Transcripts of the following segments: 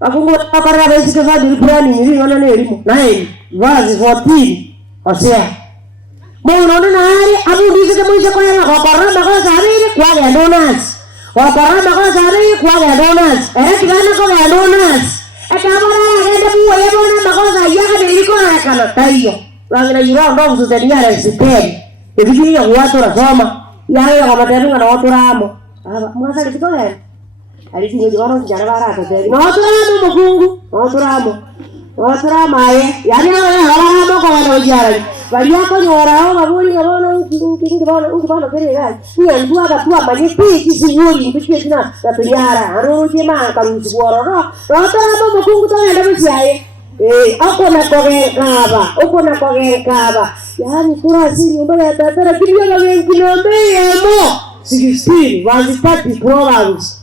Akungu wakara basi kwa dili fulani hivi wana ni elimu. Nae vazi 14 osea. Mbona na hali abu ndizo kama hizo kwa wakara kwa sabiri kwa ya donuts. Wakara kwa sabiri kwa ya donuts. Kibana kwa ya donuts. Akamara enda buwa ya bona makosa yaka niliko kana tayo. Wangina yura ndo msutania la sipeni. Ibiki ya watu rasoma. Ya kama tena na watu ramo. Mwasa kitoko alisi njoro njara bara tete no turamo mukungu no turama yani hala ko wana ujara bali yako nyora mabuli ngabona ngibona kere ga ni ndua ba tua mani piki singuri piki sina tatiyara aruje ma karuji bororo no turamo mukungu to enda bisiaye uko na kaba yani kurasi nyumba ya tatara kilia ga ngilombe yemo 16 wazipati programs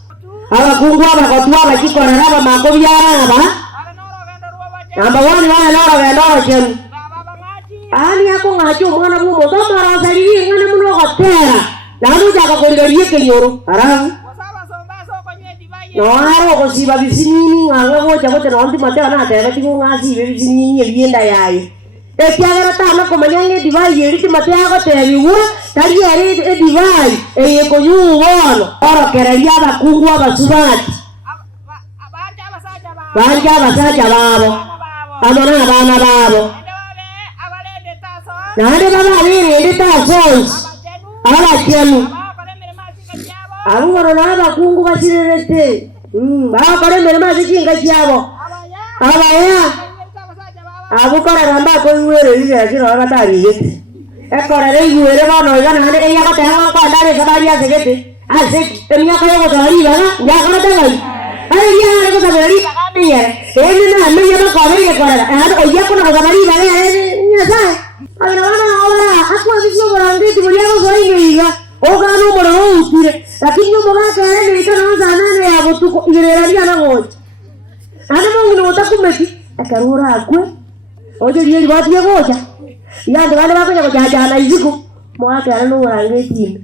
abakungu abakotua bakikorera bamakobyara aba namba 1 wana lora gendoro chen ani yako ngacho mwana mumo tomara sari ngana muno gotera nanu jaka koririe kenyoro arabu no aro ko siba bisinini nganga go jako tena ndi mate ana tera tingu ngasi bisinini ebienda yayi ekiagera tano komanyane divai yeri mate ago teriwo tari yeri divai eyeko yuwono oro kereria abakungu abasubati banja abasaja babo abana abana babo nande baba biri tasos abakenu abungoro n'abakungu basirerete bakore mbere mazi kinga cyabo abaya abukora ramba ko yuwere yire kiro abatari yete ekorere yuwere bano igana hande eya batanga kwa ndare sabari ya segete ase emiya ko yo tari bana ya kana tagai ai ya ko sabari bana ya ene na me ya ko re ye kora ado oya ko na sabari bana ya sa ai na bana ora akwa bisyo borande tibulia ko soi ngiga ogano moro utire lakini mboga kare ni kana sana ne abutuko ireraria na ngoja ana mungu utakumeki akarura akwe oje yeli watu yegoja yande wale wako jaja na iziko mwaka ana no rangeti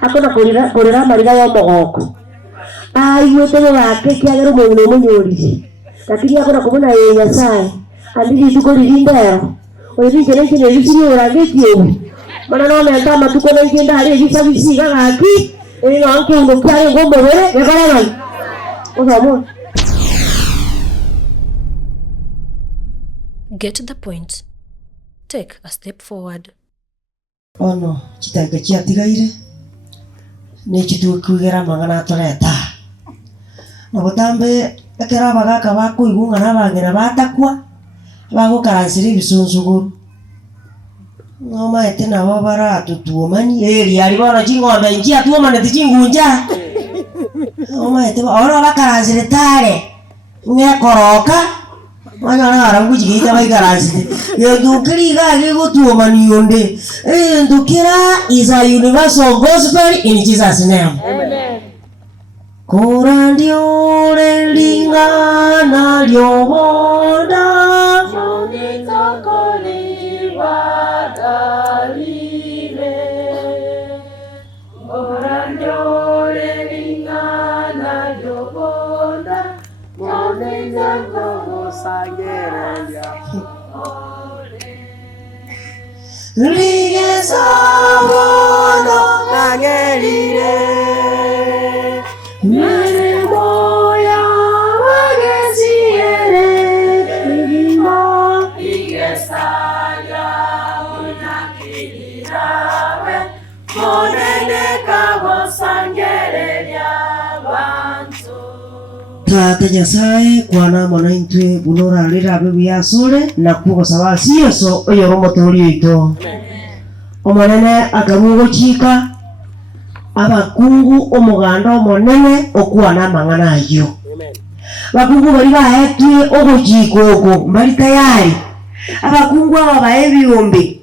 akona korera mariga yo mogoko ai wote wake kiagero mungu munyori lakini akona kubona yeye sai andili tuko lindero oje jene jene lisini rangeti yo mana no me ntama tuko na ngenda ali yisabisi gaki eno anke ndo kyale ngombe wele yakala nani ozamu. Get to the point. Take a step forward. Ono chitanga chiatigaire nechitu kugera mangana toreta nobotambe ekera bagaka bakuigunga nabangera batakwa bagukaransiri bisunsugu ngoma etena babara tutuomani eri ali bana chingombe njia tuomane tichingunja ngoma eteba ora bakaransiri tare ngekoroka wana arangu jigita baikaransi yedukiriga gegotuomani yonde ndukira is a universal gospel in Jesus name. Amen. Korandio lingana lyoboda monita koliba dalile korandio lingana lyoboda monita sangereya ligesa bono nagelire memoya wagesiere ligima ligesa ya unakilirawe monene kabo sangereya bantu Tata Nyasaye kwana mwana intwe bulora lera bebi asole na kuko sawa sieso oyo romotori ito omanene akamugo chika abakungu omuganda omonene okuwana mangana ayo bakungu bali bahetwe ogojikoko mbali tayari abakungu aba baebiombe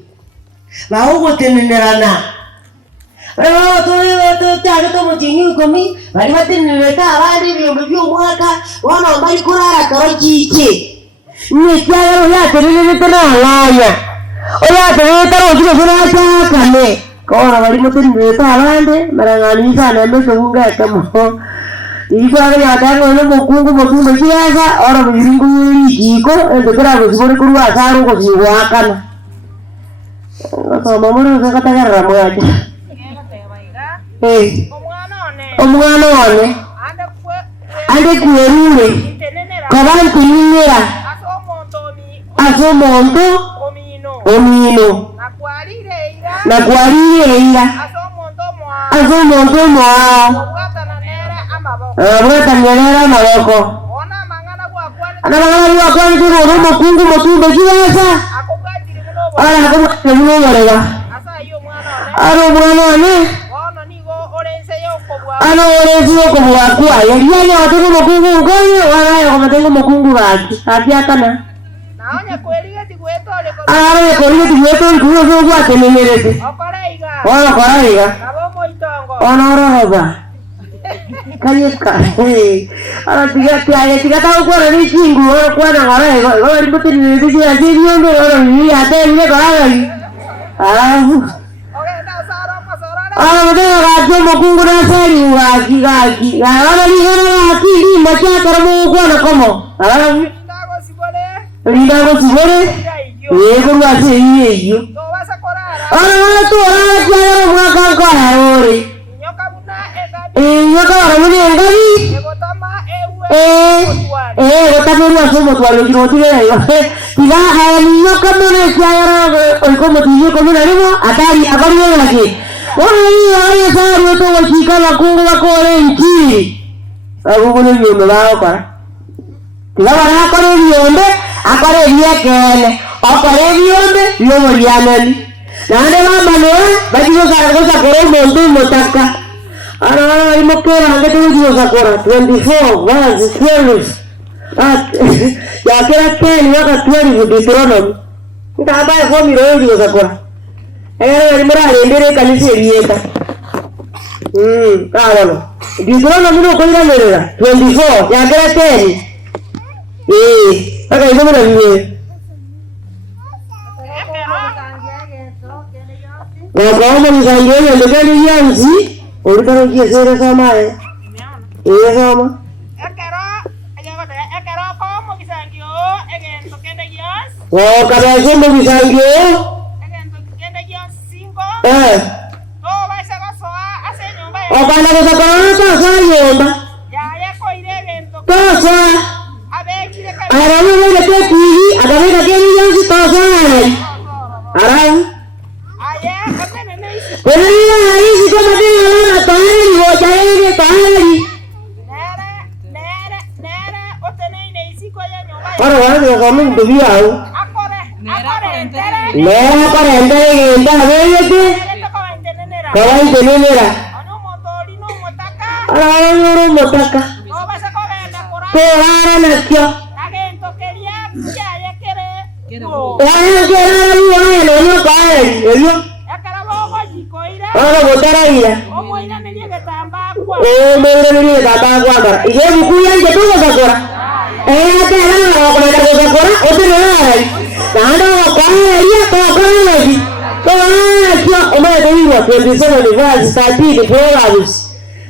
baogotenenerana tari tomo tinyu komi bali bateneleka abandi biombe by'omwaka wana mbali kurara karo chiche nyekyaro yaterere tena alaya oyaterere taro chiko sona chakane kora bali moteneleka abandi marangani sana meso bunga kamo Iko ya tango no mukungu mutumbe kiasa ora mwiringu iko ndekera kuzibone kuruwa asaro ko ziwakana. Ko mamoro zakata garra mwaje. Omwana one. Ande kuerure. Kabantu nyira. Asomonto omino. Nakwalire ira. Asomonto mwao. Abweta nyerera maboko. Ana mangana kwa kwani kuno mukungu mutumbe kiasa. Ara ko tebuno barega. Aro mwana one. Ano orense yo como akua. Yari ya tengo mukungu ngoye wala como tengo mukungu baki. Apiakana. Naonya kweliga tigwetole ko. Ara kweliga tigwetole kuno zo kwa tenerete. Okoraiga. Ona koraiga. Abo moitongo. Ona roba. Kayeka. Ara tiga ta ko re chingu ora kwa na ngara ego rimbo tenerete ya jirio ndo ora ni ate ni ko ara. Mwenye kajo mukungu na sari gaki. Ara ni hana akili macha karamo kwa na komo. Ara Rindago sibore. Yego ngase yiyo. Ara to ara kya mwaka kwa ore. Nyoka ara mwenye ngari. Gotama somo twalo kino tire yo. Tiga nyoka mone kya ara oiko motiyo komo na rimo atari abari yake. Oye, sari to wachika la kungu la kore nchi. Agugune nyombe bao kwa. Tiga bara kore nyombe, akore viekele. Akore nyombe, yomo lianeli. Nande mama noe, bajigo sa kore montu motaka. Ara imokera hange tujigo sa kora 24 verse 12. Ya kera 10 waka 12 Deuteronomy. Ntabaye kwa miro jigo sa kora. Ni murare ndere kanise rieka. Karono. Deuteronomy no koira merera 24 ya kera 10. Aka izo mura biye. Wakaoma msangeni ndekani yanzi, ulitaka kiesere sama sama. Ekero como kisangio, egento kende yas. Wo kabaje mo kisangio. Oh, vai ser só a senhora vai. Opana ko sa sa yomba. Ya ko irevento. Tosa. Abe kire ka. Ara mo le ke ti, aga me ka ke yanzi tosa. Ara. Aye, atene nei. Pero ahí si como tiene la toari, o chaere toari. Nere, otene nei si ko ya nyomba. Ahora yo como un tubiao. Akore entere. Nera para entere enta vete. Kawan tenenera. Ano motori no motaka. Ara no motaka. No vas a comer na cora. Ko ara na kyo. Agento quería ya quiere. Ara quiere no cae. Ello. Akara bogo jikoira. Ahora botara ira. O moira ne llega tamba kwa. Me viene tamba kwa. Y yo bukuya nje tu sakora. Ate ana ko na ko sakora. Ote na. Nando cae ya ko cae. Kyo omaya tebiwa 27 verse 13 Proverbs.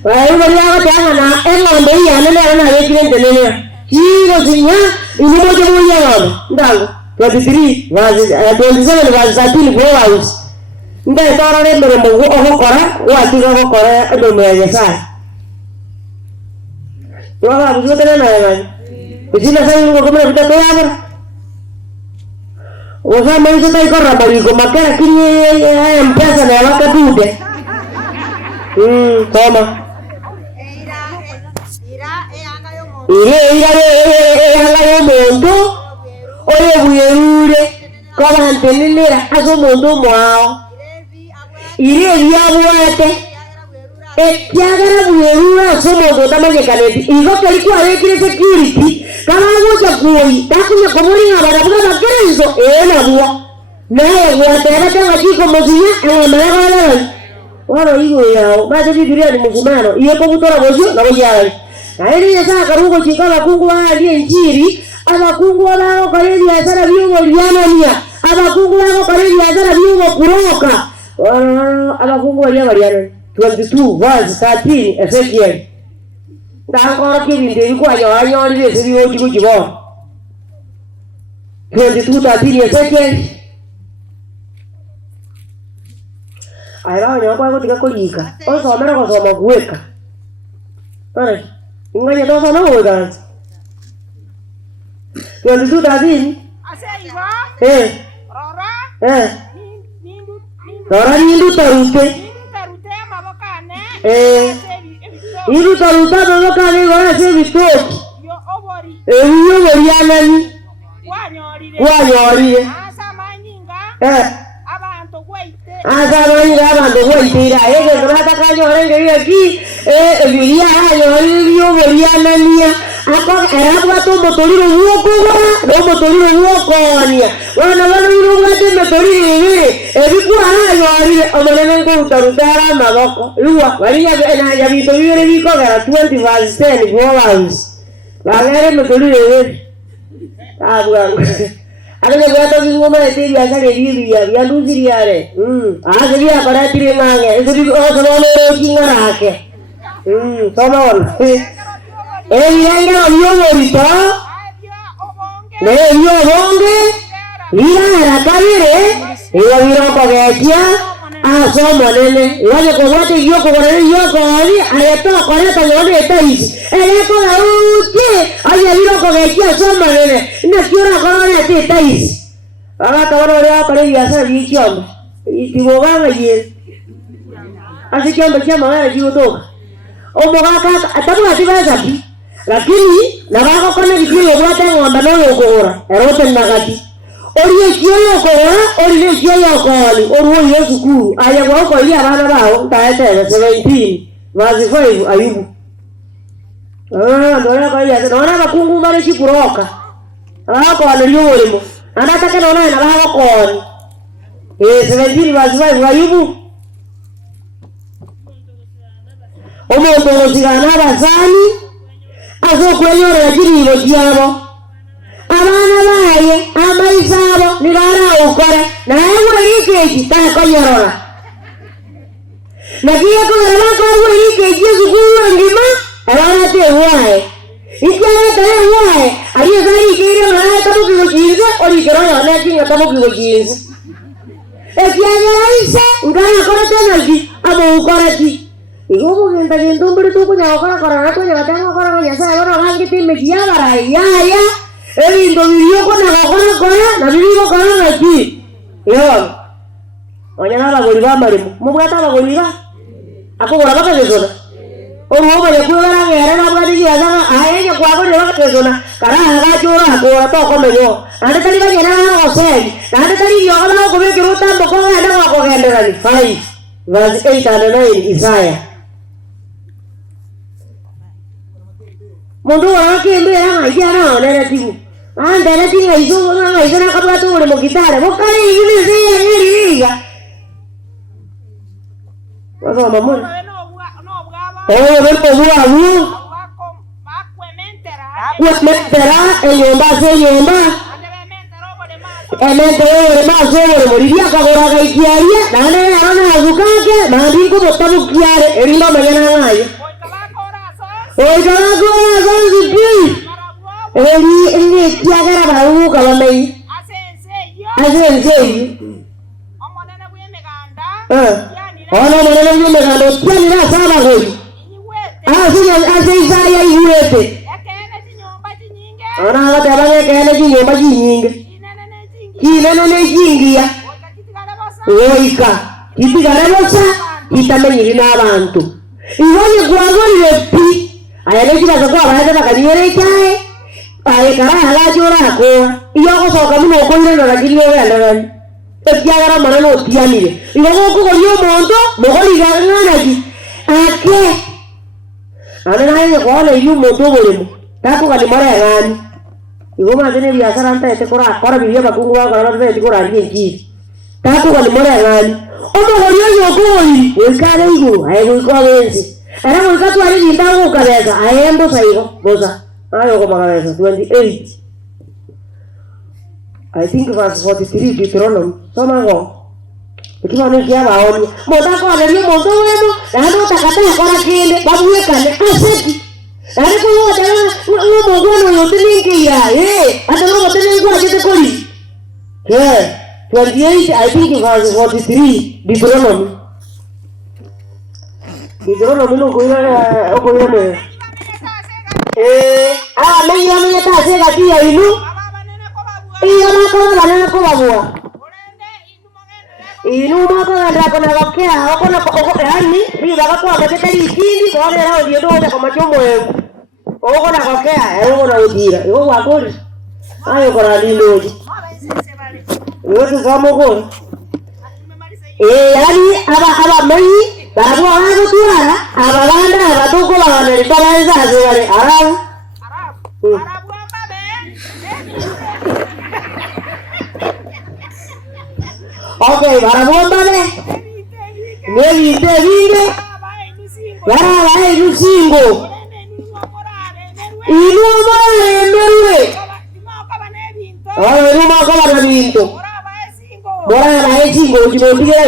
Wae bariaga tanga na engombe ya nene na yekire ntenene. Kigo sinya imoje moya ngabo. Ndango 23 verse 27 verse 13 Proverbs. Nda tora ne mere mo okora wa tiga okora ndo meje sai. Proverbs utene na ya. Ujina sai ngo komera vitato yabara. Osa maisha taikora bariko makera kinye haya mpesa na waka dude. Toma. Anga yo mondo. Oye buyerure. Kwa antenenera aso mondo mwao. Ire diabuate. Tiagara buyerure aso mondo tamaje kaneti. Igo kalikuwa rekire security. Kama ngoja kuoi, takunya komuri ngabara buka makera hizo. Na bua. Nae guatera tanga chiko mozinya mara. Waro hiyo yao. Baada Biblia ni mfumano. Iyo kwa kutora bozio na bojala. Na ile ya saka rugo chikala kungu wa aliye njiri. Abakungu wao kaleli ya sana biungo lianania. Abakungu wao kaleli ya sana biungo kuroka. Abakungu wale waliana. 22 verse 13 Ezekiel. Dangor kibinde kwa nyori bese biyo jibo. 22 years second. Aira nyoko tika kolika. Oso mera ko so magweka. Pare. Inganya to so no wega. 22 Aseiva. Rora. Rora nindu tarute. Iru taruta mabokane gora se bitoti. Yo obori. Eyo borianani. Wanyorire. Asa manyinga. Abantu gweite. Asa manyinga abantu gweite ira ege grata kanyore ngiri aquí ebiria ayori yo borianani. Ako era to motoriro wuoko gora, no motoriro wuoko ania. Wana iro ngate motoriro ebikura ayori omonene ngo tarutara maboko. Ruwa wariya na ya bito bire biko gara 20 verse 10 goals. Bagare motoriro Abuang. Ada negara tu semua mesti biasa dia dia luziria re. Dia pada tiri mangai. Itu di semua orang ke. Semua. Dia dia morito. Dia bonge. Dia rakari re. Dia pakai somos nene. Igual que guate yo con ahí, ahí todo con esta no está ahí. Con la uche. Ay, vino con aquí somos nene. No quiero con esta está ahí. Ahora todo lo para ir a hacer bicho. Y tipo van allí. Así que me llama a decir todo. O mogaka, estamos así para aquí. Lakini na bako kone kikile guate ngomba no yokora. Erote nagati. Orie kiyo kwa, orie kiyo kwa, oruo Yesu kuu. Aya kwa kwa iya bana bao, taete 17 verse 5 Ayubu. Ndora kwa iya, ndora bakungu mare chikuroka. Ko aliyolimo. Anataka naona na bao kwa. 17 verse 5 Ayubu. Omonto sigana bazani. Azo kwenyora jiriro kiabo. Abana baye amaisabo nigara ukore na ewe ikeji ta konyorora nagiye ko era ko ewe ikeji zukuru ngima abana te wae ikara te wae ariye zari kire na tabu kujinze ori kero na kinga tabu kujinze ekiaga ngara kora tenalki abo ukorati igobo ngenda ngendo mbere to kunya kora na kunya tango kora nya sa ora hangi timme kiya bara ya Ndo video kona na video kona aquí. Yo. Mañana la bolívar marimo. Mo bata la bolívar. Ako gora baka kesona. O mo ba yaku gara ngere na bari ya sana aye ya kwa gora baka kesona. Kara haga chora ko to ko meyo. Ande tali ba yena na osei. Ande tali yo gala ko be kiro tambo ko na ko gendera ni. 5 verse 8 and 9 Isaiah. Mundu wake mbele ya na na tibu. Ndara tinga izo na kabla tu mo gitara. Mo kare ile zia. Wao mama. Verbo buabu. Kuementera enyomba senyomba. Ementero ma solo moriria kagora gaikiaria. Nane ana azukake, mandiko botabu kiare. Erima mañana ngayo. Oy kala kora zanzibi. Eli kiagara baru kalau mai. Asense. Omonene bwe meganda. Ona monene bwe meganda. Tiani na saba hoi. Asense ya iwete. Ekene tinyomba tinyinge. Ona ngata bange kene tinyomba tinyinge. Kinene jingia. Oika. Kitigara bosa itamenyiri n'abantu. Ibonye gwagorire pi. Ayane kira kwa baada bakanyere cyae. Aye kara haga chora ko iyo ko soka muno ko ire no rakiri yo yandana ekiagara mana no tianire iyo ko yo monto mo ko liga ngana ki ake ana naye ko le yu monto bolemo ta ko kali mara ngani iyo ma tene biashara anta ete kora biya bakungu ba kora ba ete kora ni ki ta ko kali mara ngani o mo ko yo ko ni we kare igu aye ko benzi era mo ka tu ari ndinda ko kabeza aye mbo saigo boza Ayo ko magana 28. I think verse 43 Deuteronomy. Soma go. Ikiwa ni kia baoni. Moda ko ale mo to wemo. Na no takata kora kile babuye kale aseti. Ari ko tena umo gono yote ninkia. Hata ngo tena ngo ajete koli. Yeah. 28 I think it was 43 Deuteronomy. Deuteronomy no kuira me. Me ta se ga ti ai nu. Banana ko babua. Inu mako ngandra kona bakea okona yani ni baba kwa baketa ikindi kwa leo ndio ndo kama chombo yangu. Okona bakea okona udira. Yo wakoli. Ayo kora liloji. Yote kama ko. Yani aba mai babu wangu tuara ababanda batoko bana liparanza azwale arabu. Okay, barabondane. Neli tevinde. Bara ilusingo. Inu mare merwe. Inu makala na binto. Bora na esingo jibondire.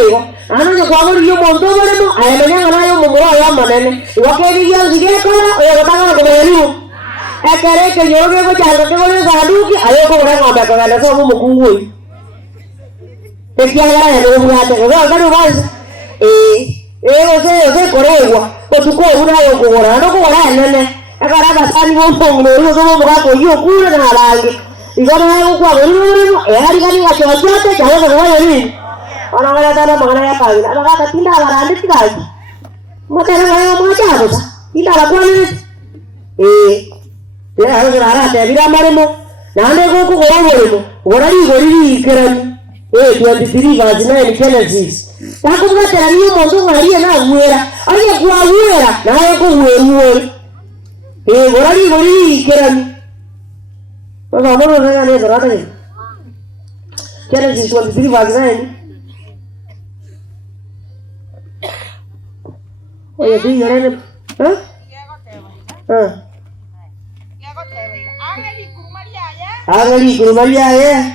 Ano kwa ngori yo mondo baremo. Ayamanya ngana yo momoro ya manene. Wakeni yo sige kola oyo kotanga ko berimu. Ekere ke yoge ko janga ke bole saduki ayo ko ora ngombe ko na so mukungu. Te kiagara ya no mugate ko ga no vas ose korewa ko tuko una yo ko ora no ko ora nene akara ba tani mo pongo no so mo ga ko yo kura na lange igora na ko ko no ari ga ni ga cho chote cha yo ko wa ni ona ga ta na magana ya ka ina ga ta tinda ga ande ti ga mo ta na ga mo cha ba tinda ga ko ni te ha ga ra te vira mare mo na ande ko ko wa mo ora ri gori kerani 23 verse 9 Genesis. Tako kugatera niyo mondo ngariye na gwera. Ariye kwa gwera naye ko gweruwe. Gori kerani. Baba mono na ne dorata ni. Genesis 23 verse 9. Oye, di yorene. Agali kurumalia ye.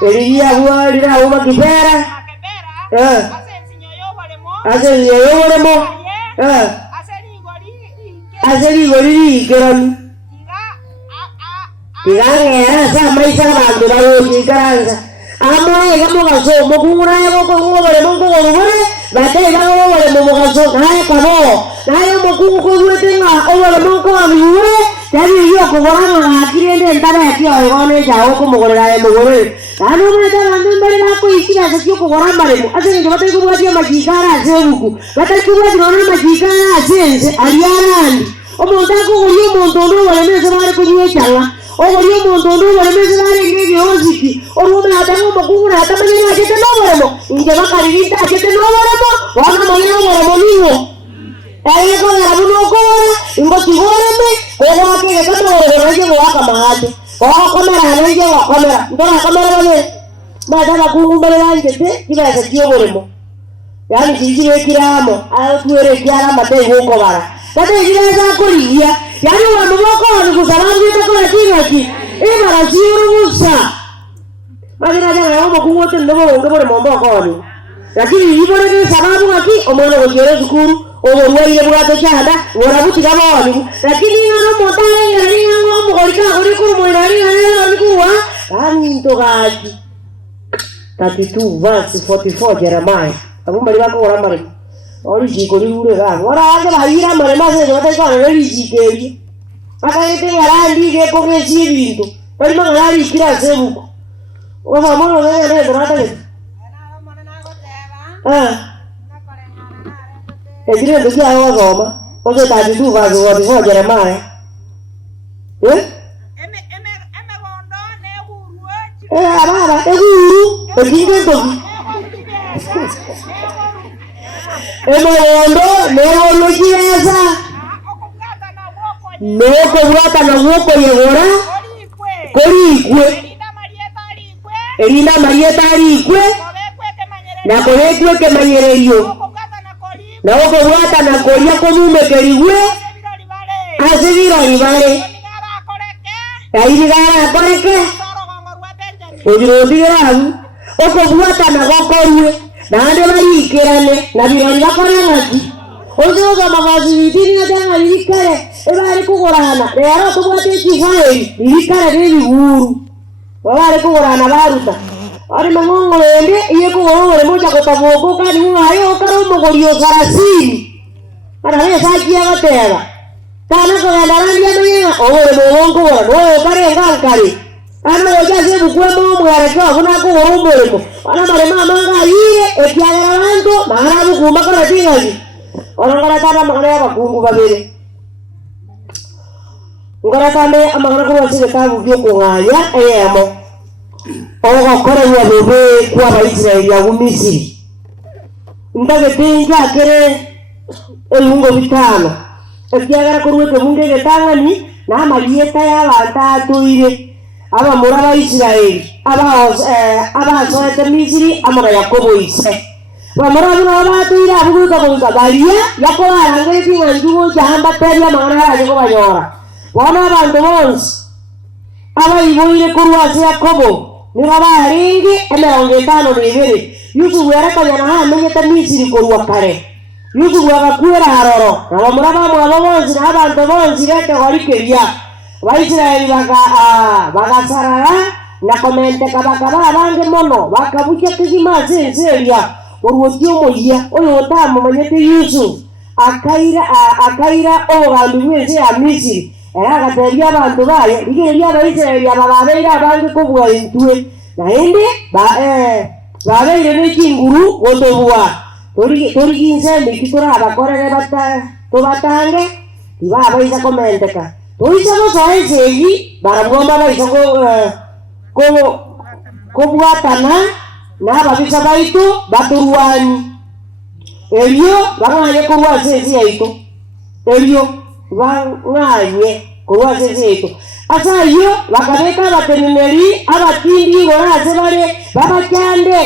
Eliya huwa lina uma kipera. Aseli yoremo. Aseli gori kerani. Kigange asa maisha bandu bayo kiganza. Ama kamo kaso mokura yako ko ngore mongo ngore. Bate bawo wale momo kaso nae kamo. Nae mokungu ko wetenga owale mongo amure. Jadi yo ko gorama akirende ndara yakio ngone jawo ko mogorera e mogore. Ano mata bandu mbere na ko ikira se ko gorama re. Ase ngo bate ko bwatia majikara asebuku. Bate ko bwatia no majikara asense aliarandi. Omonda ko gori omonto no wale mese bare ko nyo chala. O gori omonto no wale mese bare ngege oziki. O roma atango mokungu na atamani na jete no wale mo. Inge bakaririta jete no wale mo. Wana mo no wale mo niwo. Aye ko na buno ko ingo tigoreme. Kwa wake kama wale waka mahali. Kwa kamera nje wa kamera. Ndona kamera wale. Madala kuumbele wanje te kiba ya kio boremo. Yani kijire kiramo. Ayo tuere kiara mate huko bara. Kate kijire za kulia. Yani wa mboko ni kusalamu yete kwa kinaki. Mara siyo musa. Magina jana yao kungote ndogo ngobore mboko ni. Lakini ibore ni sababu ngaki omwana gojere zukuru. Oruwaire bwato cyanda warabuti gaboni lakini no motare ngari ngo mugorika uri ku mwirari ngari kuwa kandi togaji 32 verse 44 Jeremiah abu mari bako oramare ori jiko ri ure ga ora ga bahira mare mase jote ka ri jikeri aka ite ngari ge ko ke sibinto bari mangari kira sebu o mama no ne dorata ke Ejire ndugu yao wagoma. Oje tadi tu vazo wadi kwa Jeremiah. Gondo ne guru. Ababa eguru. Ejire ndugu. Gondo ne guru kiasa. Ne ko brata na woko yegora. Kori kwe. Erina Marieta ari kwe. Na kore kwe ke mayererio. Na wako wata na koria komume kerigwe asibiro ibare airigara koreke ojirondira abu oko wata na gokorwe na ande bari kerane na biro bakora ngati ozoga magazi bidini natanga likare ebali kugorana rero tubwate kifai likare riri huru bali kugorana baruta ari mangongolende iye kugorore moja kotabogo kani mwayo karo mogorio sarasini ana we sakia gatega kana ko gandarandi amenga ore mogongo ro kare ngankari ana ojaze bukwemo mware ko kuna ko oromoremo ana mare mama ngayire ekyagara bantu marabu kumba kara tingaji orangara tata magana bakungu babere ngara tande amagana ko wasile tabu byo kunganya eyemo ogo kora ya bebe kwa Baisraeli ya Misiri ndage tinga kere elungo bitano ekyagara ko ruwe munge getangani na malieta ya batatu ire aba muraba Israeli aba soete Misiri amara Yakobo ise bamara batatu ire abuka ko balia Yakobo arange tinga njugo jamba peria mangana ya ko banyora wana abantu bonse aba iboire kurwase Yakobo ni baba ringi emeronge tano nibere Yusufu yarakanya na amenyete Misiri kurwa kare Yusufu akakwera haroro na bamuraba mwabo bonse na abantu bonse gete gorikeria Baisraeli bagasarara na komente kabakaba abange mono bakabuke kizima zinseria urwotyo moya oyo tamu manyete Yusufu akaira ogambi mweze ya Misiri era gateria abantu bayo ligeria Baisraeli ababeira abange kubwa intwe na ende babeire n'ekinguru gotobwa tori kinsembe kitora abakorere tobatange tibabaisa komenteka toisa bosaesegi barabwomba baisa kobwatana n'ababisa baitu baturwani ebyo banganye kurwasesi yaitu ebyo banganye kurwasesi yaitu asayo bakabeka abateneneri abatindi gorase bare babakyande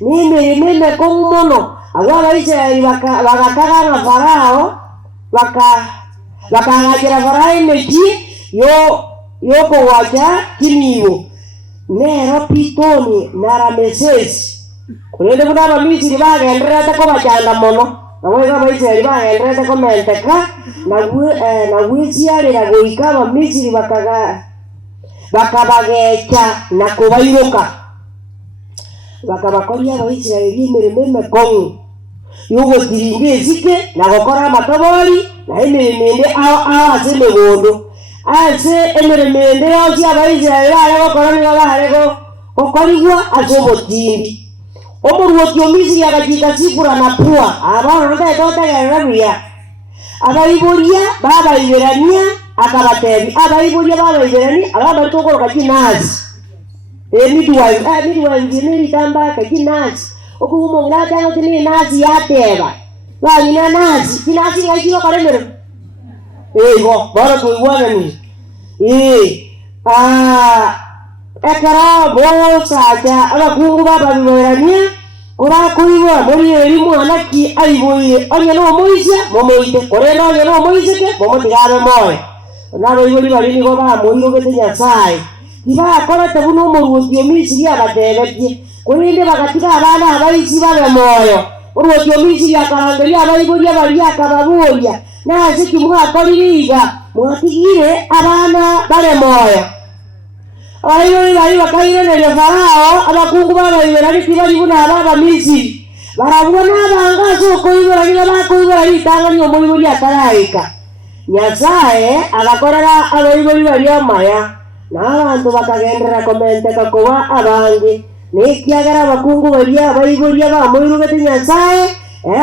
nimirime komumono abo Abaisraeli bagakaga na Farao bakangakira Farao neji yo kowacha kiniwo nero Pitoni na Ramesesi kurende kuna Abamisiri bagendera ko bachanda mono nabo Abaisraeli bagendera ko menteka na wisiarira goika Abamisiri bakabagecha na kubairuka bakabakoria Abaisraeli imirimo mekongu yugo tiringe zike na gokora matobori na imirimo ase megondo ase imirimo yosi Abaisraeli gokora ni babarego gokorigwa ase botindi omurwotyo Misiri agajika sifura na pua abana ndotegerera buya abaiboria babaiberania akabatebi abaiboria babaiberania ababa tokoroka kinasi midwife ni tamba ka kinasi okumo ngata ngo tini nasi yateba banyina nasi kinasi ngajiro karemero bo bora kuiwana ni ekara bo saja abakungu bababiberania kura kuiwa muri elimu anaki aiboye onye no moise momoite korena onye no moise ke momotigabe moyo nabo iboli bali ni goba moyo betenya sai iba akora tabuno murwotyo Misiri abatebetie kurinde bagatiga abana abaisi babe moyo urwotyo Misiri akarangeria abaiboli bali akababoya na ziki mwakoririga mwatigire abana bale moyo abaiboli bali bakaire ne Farao abakungu babaibera kibali buna ababa Misiri barabona abangazo koibera ni bakoibera litanga ni omuliboli akaraika Nyasaye agakorera abaiboli bali amaya n'abantu bakagendera komenteka kuba abange nekiagara abakungu bali abaiboli bamuirugete Nyasaye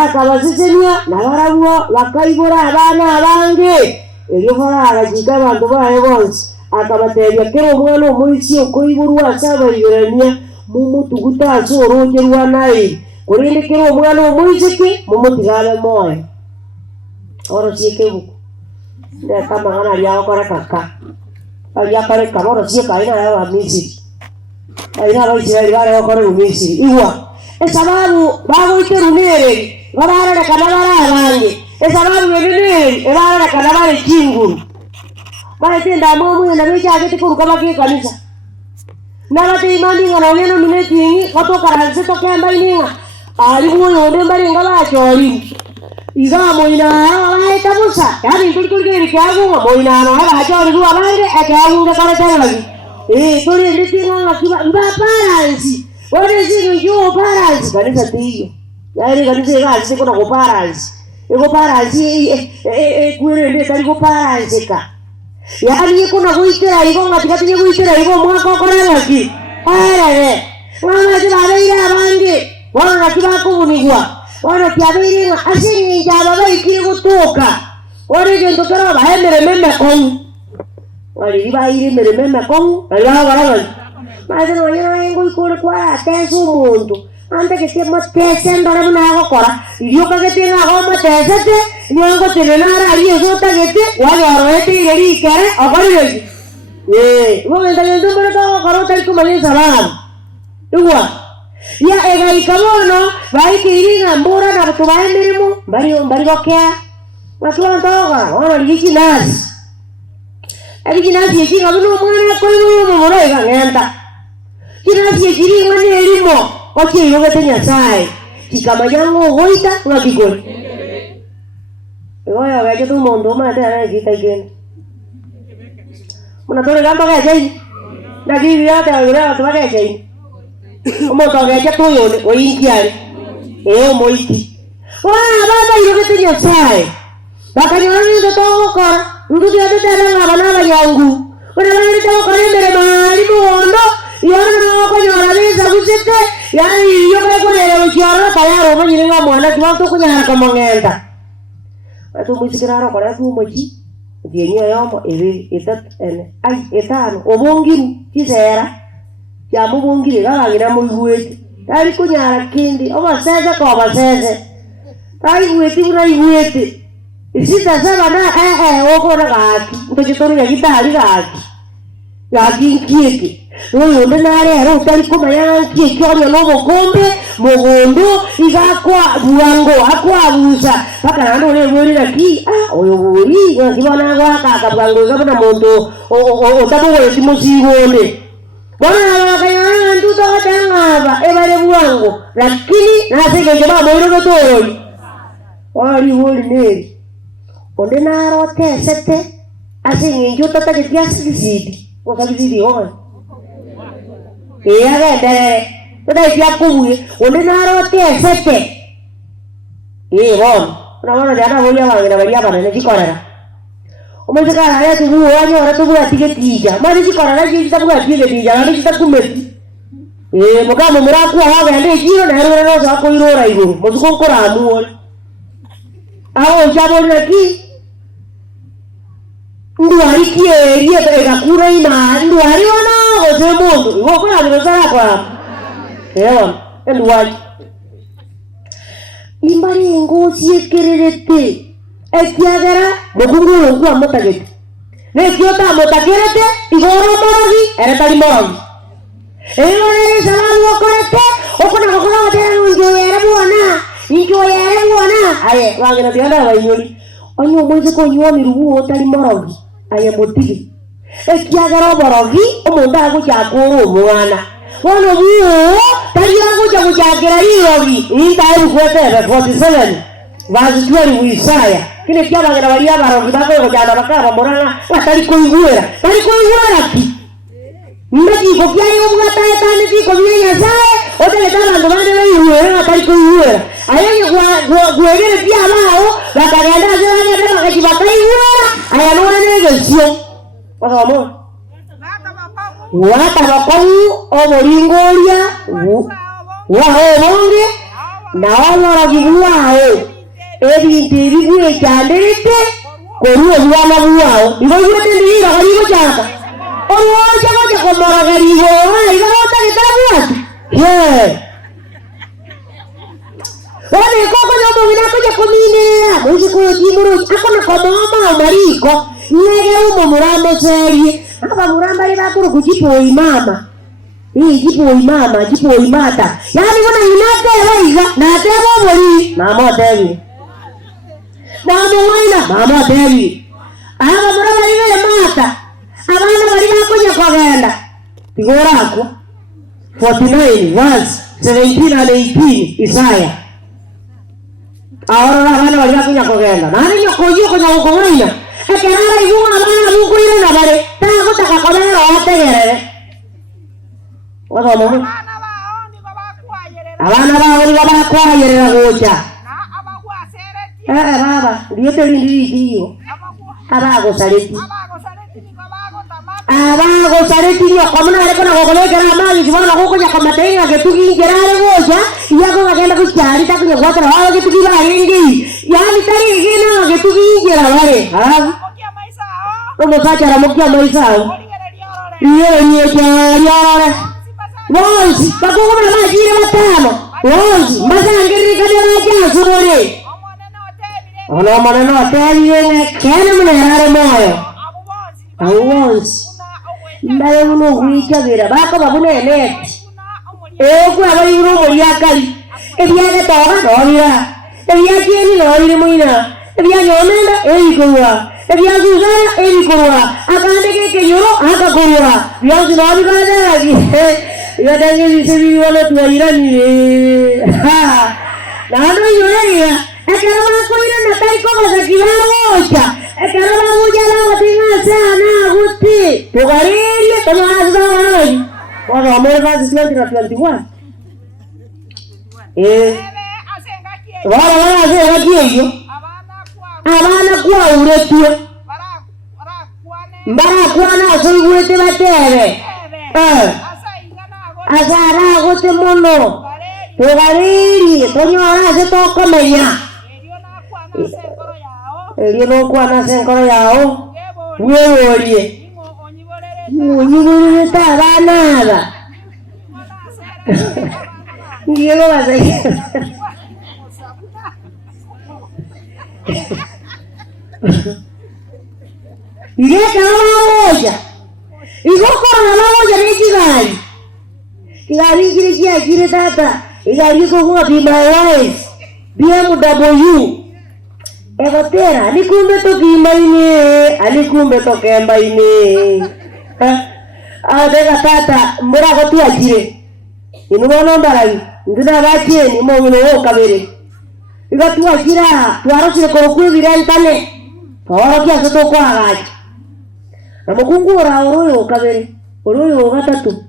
akabasisenia n'abarabwo bakaibora abana abange ebyo baragajika abantu baye bonse akabateria kero omwana omuisi okoiburwa asabaibirania mumutuguta sorogerwa naye kurinde kero omwana omuisi ke mumutigale moyo oro siekebuku nde kama ngana liao kora kaka ya kare kamoro sieka ina ya Misiri ina Abaisraeli bare kore Misiri iwa esababu bago iterunere barara kana barabanje esababu benene barara kana bare kinguru bare tenda momu na beja agete kuruka baki kanisa na bate imani ngana ngeno mineti ngoto karanse to kamba ininga ali muyo ndo mbari ngala chori iga moina wa tabusa yani kulkulge kyagu moina no ha jori ruwa bange akagu ga kare tani tuli nditinga ngakiba paransi wale zinu jo paransi kanisa tiyo yari kanisa ga siko na paransi ego paransi kwere ndi kali go paransi ka yani kuna kuitera igo ngatikati kuitera igo mwako kora ngaki are mama jibale ira bange wana kiba kubunigwa wana tiabiri asingi jaba ikiri kutoka wana gendo kara bahemere meme kon wali ibairi mere meme kon ala wala maze no yana yengo ikore kwa tesu mundo ante que se matese ndara muna gukora irio kagete ngaho matesete nyango tenenara ari ezota gete wali orete iri kare akori wo ngenda mbona to karota ikumali salam igwa ya ega ikamono vaikiringa mbura na watu baenderemo bari gokea watu wantoga wana ligi nasi ali nasi yinga buno mwana ko yumo mora ega ngenda kinasi yiri mane elimo oki yoga tenya sai kikamayango hoita ngakigol oya gaje tu mondo mate ana kita igen muna tole gamba gaje na giya ta gira tu gaje omonto gaje to yo oingiare moiti baba yoga tenya sai bakanyora ndo to kora ndu dia tera ngabana bayangu ona bari to kore mere mari bondo yona ko nyora beza busete yani yoga ko lero chora tayaro manyirenga mwana kiwanto kunyara kamangenda atu musikiraro kora tu mochi dienyo yomo etat ene ai etano obongiru kisera ya mubongire gabagira muigwete tari kunyara kindi obaseze ko baseze tari gwete bura igwete isita saba na okora gaki ntokitori ya gitari gaki kieke no nare aro tari kumaya kieke onyo no bokombe mogondo igakwa buango akwa busa baka ndo le bori na ki oyo bori ngibana gwa kaka bwango gabana mondo o tabo we timosibone bwana kaya ndu to tanga ebale buango lakini nasege jaba moyo goto wali woli neri onde naro tesete asingi njota ke tiasidi wakabidi ona agende toda ya kubuye onde naro tesete bon na jana voy a valer varia para ne chikorera omo kana ya tubu wanyo ora tubu atiketija mari chikorera ji tabu atiketija na ji takumeti mukamo muraku hawe ande jiro na hero no sa ko irora iguru musuko koramu aho jabona ki nduari kieri egakura ina nduari wana ozemondo iwo kuna birozara kwa nduari imbari ngozi ekererete ekiagera mukunguru ngwa motagete nekiota motagerete igoro morogi eretari morogi ere salamu okorete okona kokona tena njoyere buona aye wangena tianda bayoli onyo mwize ko nyoni ruwo otari morogi aye motigi ekiagera morogi omonda ago chakoro mwana wono buo tari ago chakera irogi inda erukwete 47 vazi twali Isaya kile kyabagera bali abarogi bako kujana bakaba morana watali kuigwera ki ndaki ko kyayo mugata etane ki ko biya sae otele tala ndo bande le igwera watali kuigwera ayenye gwegere pia lao bakagenda zana tena bakibaka igwera ayanona negensio wasamo wata bakau oboringoria waho bonge na wala gibwao ebintu ebigwe cyanderete koruwe bwana buwao iboyete ndira haribo cyaka owaje koje komaragariho ibo batagitarabuwati wale koko nyomo binakoje kominera muzi ko timuro akona komama mariko nyege umo muramo serie aba muramba le bakuru kujipo imama jipo imata yani bona inate weiga na tebo boli mama tebi mama tebi aba muramba le mata abana bali bakonya kwagenda tigorako 49 verse 17 and 18 Isaya ahora bana bali kunya kogenda nani nyokoyo kunya kukonya ekerara iguna bana bukuire na bare tago takakolera otegerere wado mo abana bawo ni bakwayerera gocha baba ndiye lindiriyo abago saleti nyoko muna ariko na gokolekera amagi kibona gokonya kamatenga getukingerare gocha yako bagenda kucyari takunya gwatara bawo getukiba ringi yani tari gina getukingira bare omusajja aramukia maisao iyo cyari wonsi bakugumira majire matano wonsi mbazangirika n'abajyasubure ono maneno ataliye kene munarare moyo wonsi mbaye muno kwikabira bako babunene kwa bali uno mulyakali ebyage toba nobira ebyakeni nobiri muina ebyanyomenda eyikuwa ebyazuzana eyikuwa akandike kenyoro akakuwa byanzi nobikanaji yadange bisebi wala tuiranire nando yoya ekarama koira na taiko bazakibaocha ekarama mujala watinga sana guti tugarile tomazawana wala amerva 2021 wala asenga kiyo abana kwa uretwe mbara kwana soigwete batere azara gote mono tugariri tonyora se tokomeya elio no kwana senkoro yao weworie munyigurire tabanaba ngiro bazai ile kama moja igokora moja ni kigali kigali kile kile tata igali kwa be my wife BMW egotera alikumbe to kimaine alikumbe to kembaine adega tata mbura gotu ajire inubono mbarai ndina bacheni mo ngino kabere igatu ajira twarosire ko kwibirantane oro kya soto kwa gaji namukungura oroyo kabere oroyo gatatu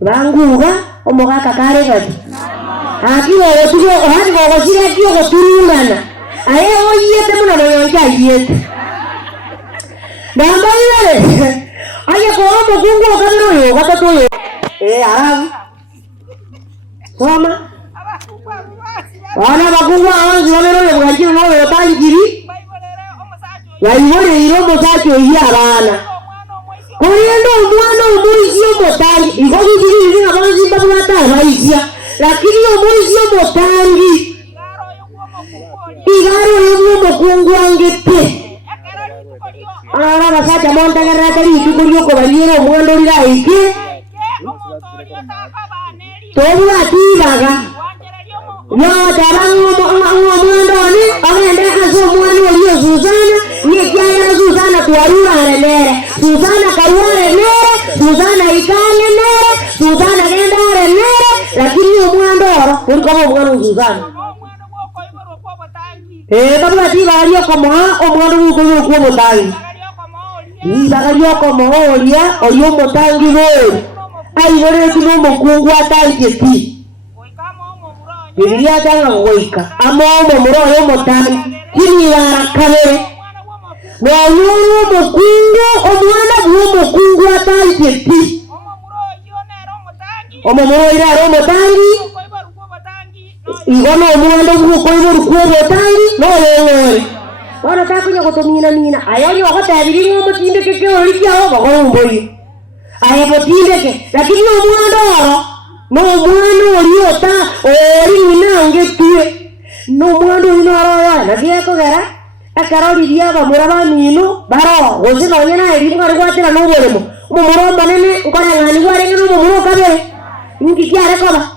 banguga omogaka kare gati akiwa otugo ohani gogosire akiyo goturungana aye oyete muna noyonja yete namba yere aye ko omogungu kabere yo gatatu yo arabu soma wana bagungu awanzi babero yo bwajiro no yo tangiri wayibore iro mosacho yabana Koriendo umwana umuizio motangi Igogi giri ngabanzi babata raizia Lakini umuizio motangi Igaro yumu mokungu angete Ara basacha monta garatari Itukurio kobaliero umwando lila ike Tobu atibaga Yo tabangu umwando ani Amende aso umwando liyo Susana Nye kiaya Susana tuwarura arenere Susana karuare nere, Susana ikane nere, Susana gendare nere, lakini umwandoro, ulikomo umwando Susana. Kabla tiba alio como umwando ukoyo kwa motangi. Iba alio como olia, oyo motangi we. Ai wale tuno mokungu atangi ti. Biblia tanga ngoika. Amo moro yo motangi. Kini ya kabere. Wanyuru mukungu omwana bwo mukungu atayiti omomoro ira ro motangi igono omwando bwo koibo rukuo motangi no yewe wana takunya gotomina mina ayanyo agotabiri ngo mutinde keke olikiao bagomboi aya mutinde lakini omwando no omwando oliota oli ninange tue no omwando inara na biako gara akarori diaba muraba nino baro gozi no nyana eri ngari gwatira no bolemo umumuro banene ukora ngani gware ngino umumuro kabe niki kyare koba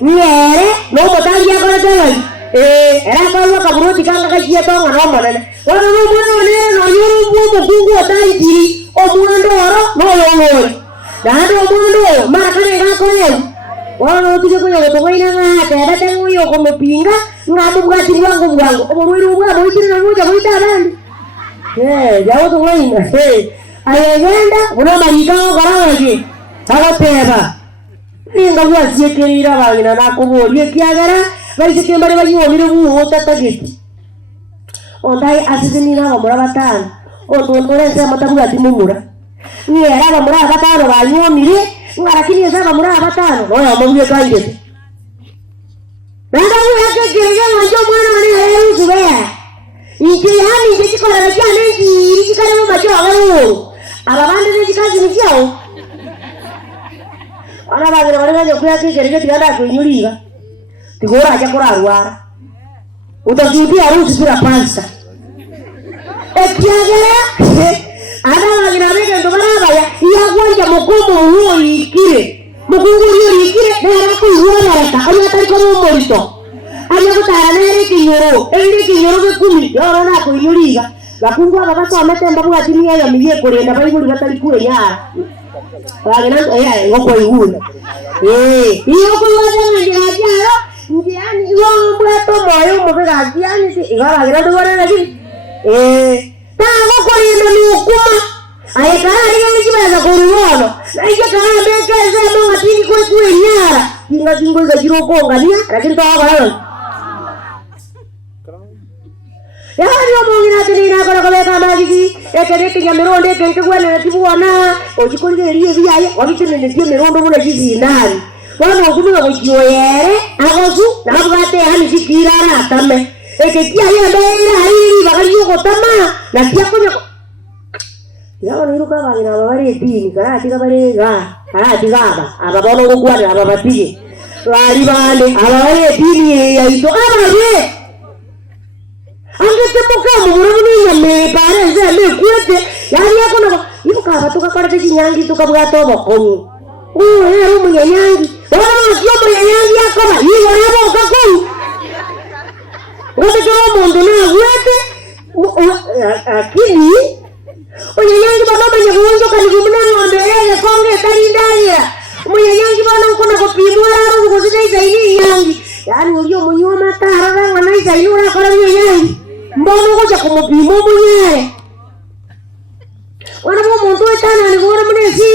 nyere no botangi akora tanga era kawo kaburo tikanga kajiye tonga no banene wana no muro ne no yuru bubu kungu otangi omwando oro no yongori dado omwando mara kane ngako ye Wano tuje kuyo kutokaina ngate abate nguyo komepinga ngamu bwati bwangu obulwiru bwa bwitira nuja bwita bandi jawo tuwaina ayegenda bunoma yikawo garawaje abapeba ninga bwasyekerira bangina nakubulye kyagara bayisekembale bayiwomire buwo tatageti ondai asizinira bamura batano ondonolese amatabu gatimumura niera bamura batano bayiwomire ngarakini esa bamura batano oya mumye kanje nanda uyakekere njo mwana mane ayuzubea iki yani ndikikora cyane iki kare mu macho abayo ababande n'ikikazi n'icyawo ana bagere bari baje kuyakekere tiganda kunyuriga tigora aje kurarwara utazuti arusi sura pansa ekyagera ana bagere bege ndo barabaya iyagwanja mukumu uwo yikire mukungu uwo yikire nera kuyiwona raka ari atari ko mu morito ari gutara nere kinyoro eri kinyoro bekumi yoro na kunyuriga bakungu aba basomete mbabu atini ya miye kurenda bayibuli batari kure nyara bagena ngoko yihuna iyo kuyoza ngirajaro ndiani ngombe to moyo mubega ndiani igara gira ndore naji tango kurenda ni ukuma ayekara ari ngibaza kuruwono naije kana beka zemo atini kure nyara inga zingoza jirokonga nia lakini tawa Yaani omongina tinina kola kola magigi ekere nyamironde kenke gwele tibuona ojikolgerie biyaye wabitune ne mirondo bula jizinari wana okubuga kujoyere agosu nabwate hani sikirana tame ekekia yendera hiri bakaliyo kotama na kiakonya yawa niruka bagina babare dini kana tika barega tigaba ababono gugwana ababatije bali bande abare dini yaito abaye angete mukamu murabuni yame pare zeme kwete yari yakona ibuka batuka kwarte kinyangi tukabwato bokomu yero munyangi wana sio munyangi yakoma yiwo rabo kakuru wote kama mundu na wete akili munyangi baba mwenye kuonjo kanigumuna ngombe yeye konge tarindaya munyangi bana ukona kopimula aro kuzida zaini nyangi yani ulio munywa matara ngana zaini ura kora munyangi mbono kuja kumupimo mwenyewe wana muntu etana ni gora munesi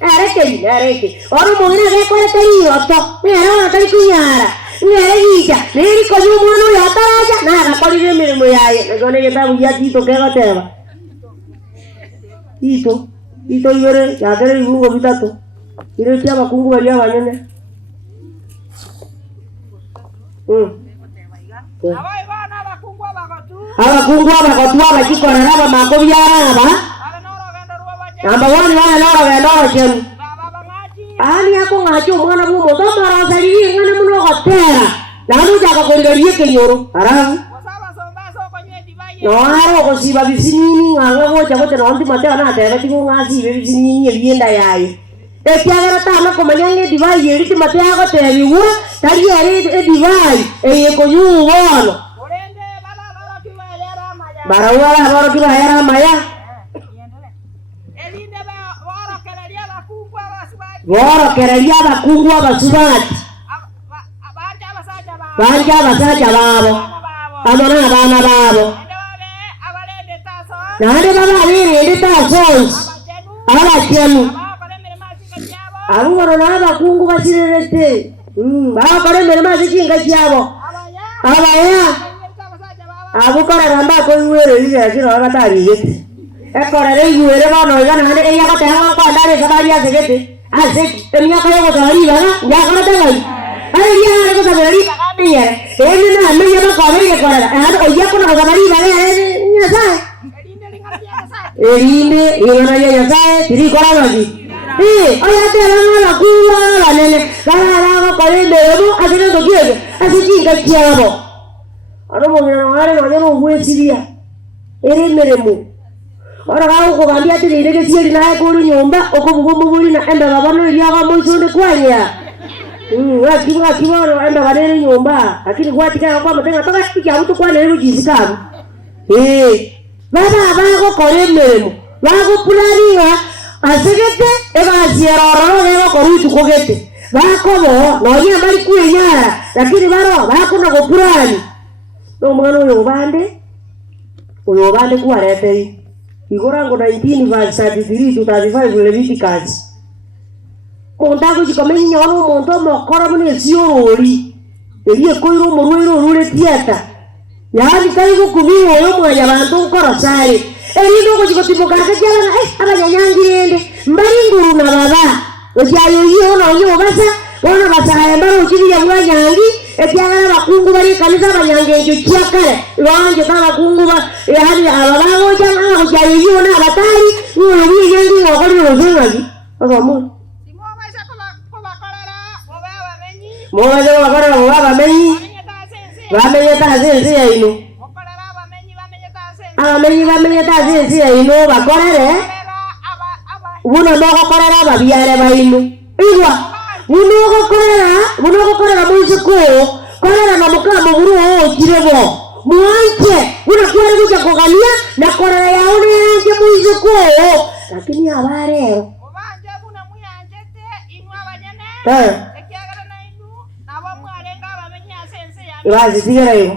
areke ora mwana ke kwere tari oto mera tari kunyara ngereja neri ko yumono yataraja na gakolire mirimo yaye ngone yetabu yatito kegateba ito yore yagere ibungo bitatu ire cyaba kungu bari abanyene abakungu abakotu abakikorera bamakobyara aba wani wana nora gendoro chenu ani yako ngacho mwana mumo tomara osaliye ngana muno gotera nanu jaka kondoriye kenyoro arabu no aro kosiba bisinini nganga gocha gocha no ndi mateo na tera tingo ngasi bisinini ebienda yaye ekyagera tano komanyange divai yeri mateo goteriwa tari yeri divai eyekonyuwono barawala baro kila hera maya woro kerelia bakungwa basubati banja basaja babo amana bana babo nande baba biri nditasos ala chenu aburo na bakungu basirete ba kare merema zikinga cyabo abaya abukora ramba ko yuwere yiga kiro agatari yete ekora re yuwere bano igana hande eya gate hanga kwa ndare sabari asegete ase emya kayo ko sabari bana ya kana tagai ari ya ko sabari bana ene na menya ba ko re kora hande oya ko na sabari bana nya sa erinde yona ya sa tiri kora baji oya te na kuwa la nene kana ko re ndero asire to kiege asikinga kiabo aro mongera ngare no yo ngwesiria ere meremo ora gawo ko gambia tiri ke sieri na ko ru nyomba okubugo mubuli na enda babano iliaga moisunde kwanya akiwa kiworo enda badere nyomba lakini kwa tika kwa matenga toka kija mtu kwa nero jisikabu baba bago kore meremo bago pulariwa asegete eba siero ro ko rutu kogete bakobo nonya bali kuenyara lakini baro bakona gopurani no mwana uyo bande kuarete igorango 19 verse 33 to 35 Leviticus ondago jikomenya wano monto mokora mune siorori elie koiro moruiro rure tiata yani kaigo kubiwo yo mwanya bantu korosare erindo ko jikotipo kaka jana abanyanyangirende mbaringuru na baba ojayo yo no yo basa bona basa embaro ukiri ya mwanyangi etiagara bakungu bari kanisa banyangejo kiakare wanje kama kungu ba yani ababago jana ojayo yo na batari no yangi ngokori rozengaji azamu Moja wakora baba menyi bamenye tazenzi ya ino bamenye tazenzi ya ino bakorere uno noko korera babiare ba ino igwa uno korera muziko korera na mukama buru okirebo muanche uno kwere kuja kogania na korera yaone yanje muziko lakini abarero obanje buna muyanjete inwa banyane ibazi tigera yo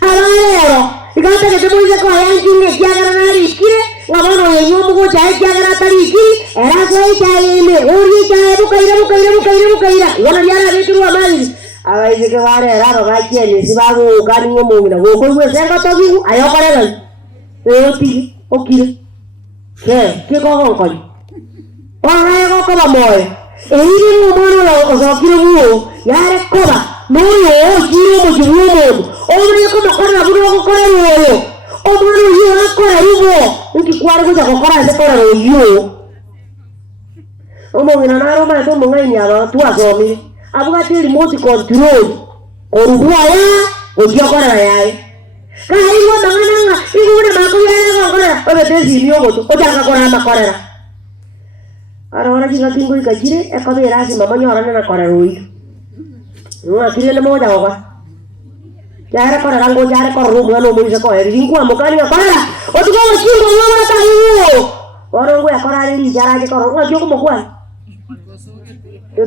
abalero igata ke tumuze ko yanjinge kyagara nari kire ngabano yeyo mugo cyae kyagara tari kire era so cyae uri cyae bukaira wana yara bitu wa mali abaije ke ware era baba kyene sibago kani ngo mumina go ko we senga to bigu ayo korega oti okire ke ko ko ora go ko ba moy eiri ngo mono lo so kire bu yare ko ba Noyo jiro mujumo omuri ko makora buru ko kora royo omuri yo akora rubo ukikwara ko jakokora se kora royo omo ngina naro ma to mungai aba tu azomi abuga ti remote control orubwa ya ojiakora yae kai wo mangana igure mako ya kora obetezi miyo to ojaka kora makora ara jinga tingo ikajire ekabera asi mamanyora na kora royo Nuna kiri moja hoga. Jara kora rango jara kora rumu ngano muiza ko eri ngwa mokani ngakora. Otuko chingo ngwa ta hiyo. Orongo ya kora ri jara je kora ngwa joko mokwa.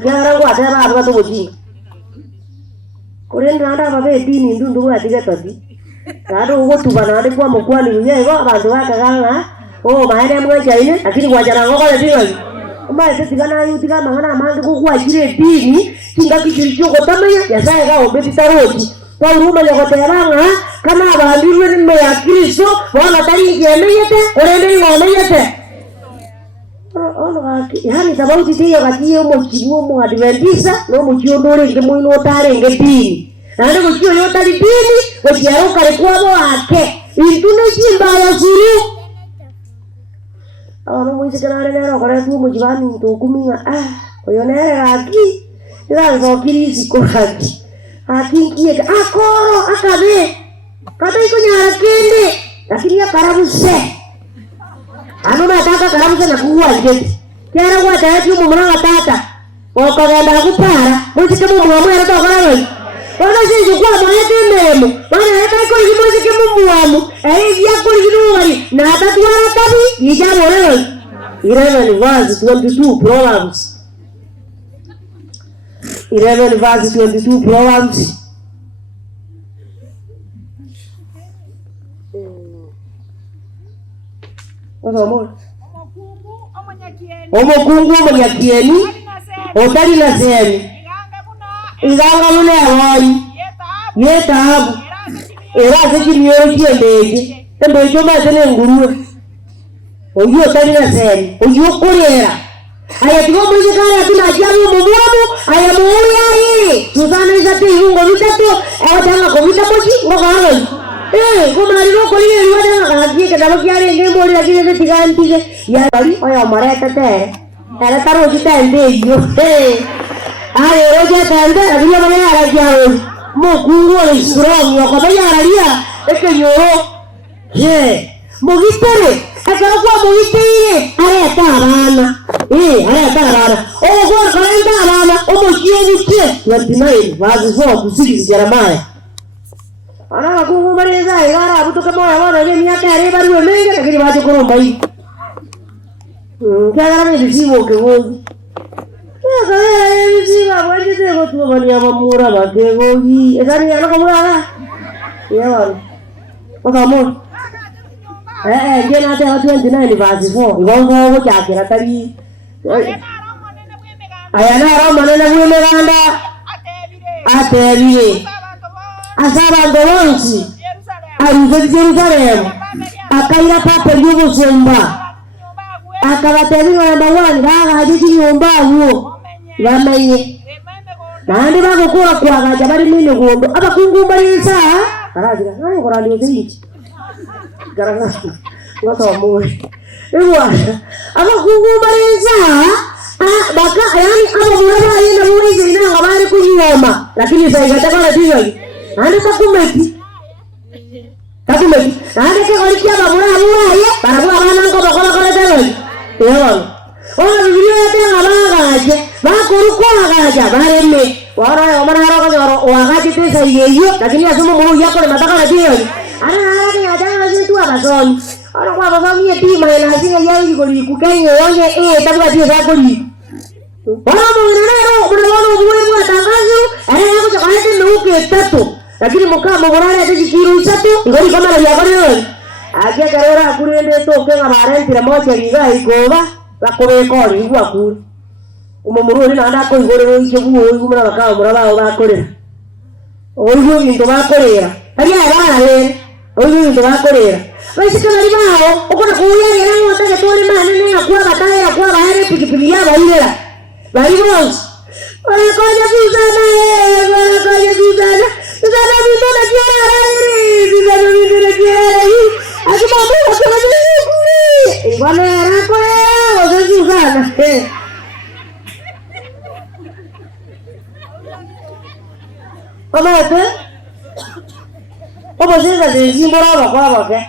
Jara ngwa ta ba ba to boji. Koren randa ba be dini ndundu wa tiga todi. Rado ugo tubana de kwa mokwa ni ye go abantu bakaganga. Oh mahane mwe chaine lakini kwa jara ngwa le Umba ese tigana yutika mangana mangi kukuwajire dini kinga kichirichoko tamaya yasaye kao bebi taroti kwa uruma yakoteranga kama abandirwe nime ya Kristo wana tari ikiyemeyete orende ingomeyete yani tabauti tiyo katiyo mochibuo mo adventisa no mochio ndore nke moino otare nge dini nande mochio yotari dini mochiaro kare kwabo ake intune chimba ya suru Awa mwisi kanare nero kore tu mujibani to kuminga oyo nere aki ira zo kirisi ko haki kiye akoro akabe kata iko nyara kende lakini ya karabu se ano nataka karabu se na kuwa ngeti kiara kwa tayari mu mwana tata okagenda kupara mwisi kama mwamu era to karabu Wana sisi kwa mwete memo wana hata iko himozi kemu mwamu vya kuli kinuwari na hata tuwara tabi Ijabo leo 11 verse 22 Proverbs 11 verse 22 Proverbs Omokungu omonyakieni Otari na semi Iganga mune awai Yetahabu Era seki miyo kiendeje Embejo mazene nguruwe Oyo tari na semi Oyo kurera Aya tigo mwezi kaya tunajiamu mumuamu Aya muuri ahi Susana izate yungo vitatu Ewa tanga kovita mochi Ngoka hangani kumari no kori ni wada ngaki ke dalo kiare nge mori lagi ne tiganti ke ya bari oya mare tate tara taro kita ende yo are roja tande abiya mare ara kiaro mo kungo ni strong yo ko ya araria eke yoro mo gitere akara kwa mo gitere are tabana o kwa kalenda bana o mo kiyo buche 29 vazi zo kusiki Jeremiah Ana kungu mareza igara abuto kama wana ni miaka ya bari wemenge lakini waje kuromba hii. Kiagara ni visibo ke wozi. kaya biziga bwanje tego tubani abamura bakegogi. Ezani yana kamura. Yawa. Okamon. Dia nanti aku 29 verse 4. Iwongo go chakira tari. Ayana ramane na bume ganda. Atebire. Asaba ndonsi. Ari Jerusalem. Akaira papa yugo somba. Akabateri ngamba wani gaga hadi nyumba huo. Bamenye. Nandi bagukura kwagaja bari mino gondo. Abakungumba yinsa. Karagira. Nani korandi zinchi. Garanga. Ngoto moyo. Ewa. Abakungumba yinsa. Baka yani abamuraba yena muri zina ngabari kunyoma. Lakini sasa igataka tizo. Nandi sakumeti. Takumeti. Nandi ke golikia babura ye. Barabu abana ngo bakola telo. Ewa. Ona bibilia yate ngabagaje. Bakurukwaga bareme. Wara omara hara ko wagaji pesa yeyo. Lakini asoma muru yako mataka na dio. Ana ni adanga zitu abazoni. Ana kwa babamu ye tima na singa yayi goli kukenyo yonye tabuka dio za goli. Wala mwana mwana buwe tangazo. Ana yako chakalete nuke tatu. Lakini mukama mwana ate kiru isatu ngori kama ya goli. Aje karora kurende to kenga barentira mocha liga ikoba. Bakore kori igwa umumururi nanda ko igorero ikibuo igumura bakaba muraba bakorera oyo into bakorera ari abana le oyo into bakorera basi kana libao ukona kuya era ngota ke tole mane ne akwa bataya akwa bahare pikipiki ya bairera bairons ora koja bizana ora koja bizana bizana bizana kiara bizana bizana kiara ati mama akona ni igual era ko ozo bizana Amate? Opo sisa simbora bakwa bake.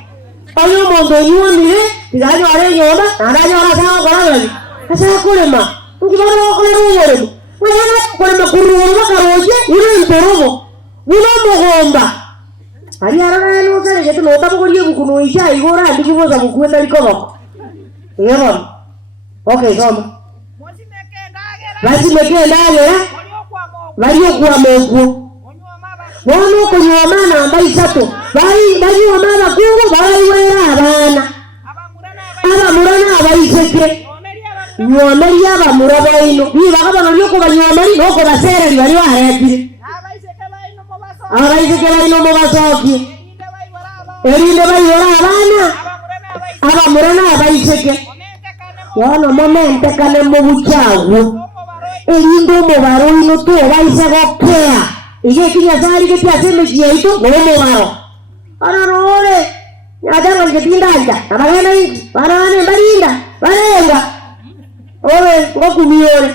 Ayo mondo nyundi tigayo are nyoma, nada nyora sawa koraga. Asa kulema. Ngibara koraga. Wena kulema kuruwa karoje, uri ntorobo. Uno mogomba. Ari arana no sare jetu no tabu koriye kuno isha igora ndikiboza bukwenda likoba. Yebo. Okay, soma. Basi mekenda agera. Bariyo kwa Mungu. Wono kunyoma namba isatu. Bari wamama kungu bari wera abana. Abamurana abayiseke. Nyomeri abamuraba ino. Biba kabano lyoko banyomeri noko basera bari bahayatire. Abayiseke bari no mubasoki. Erinde bari wera abana. Abamurana abayiseke. Wono momente kane mu buchagu. Erindo mubaro ino to bayise gokea. Ige kinya sari ke tiaseme kiyeito no mubaro. Ana rore. Ada nge tindanja. Abagana iki. Barane barinda. Barenga. Owe ngokumiore.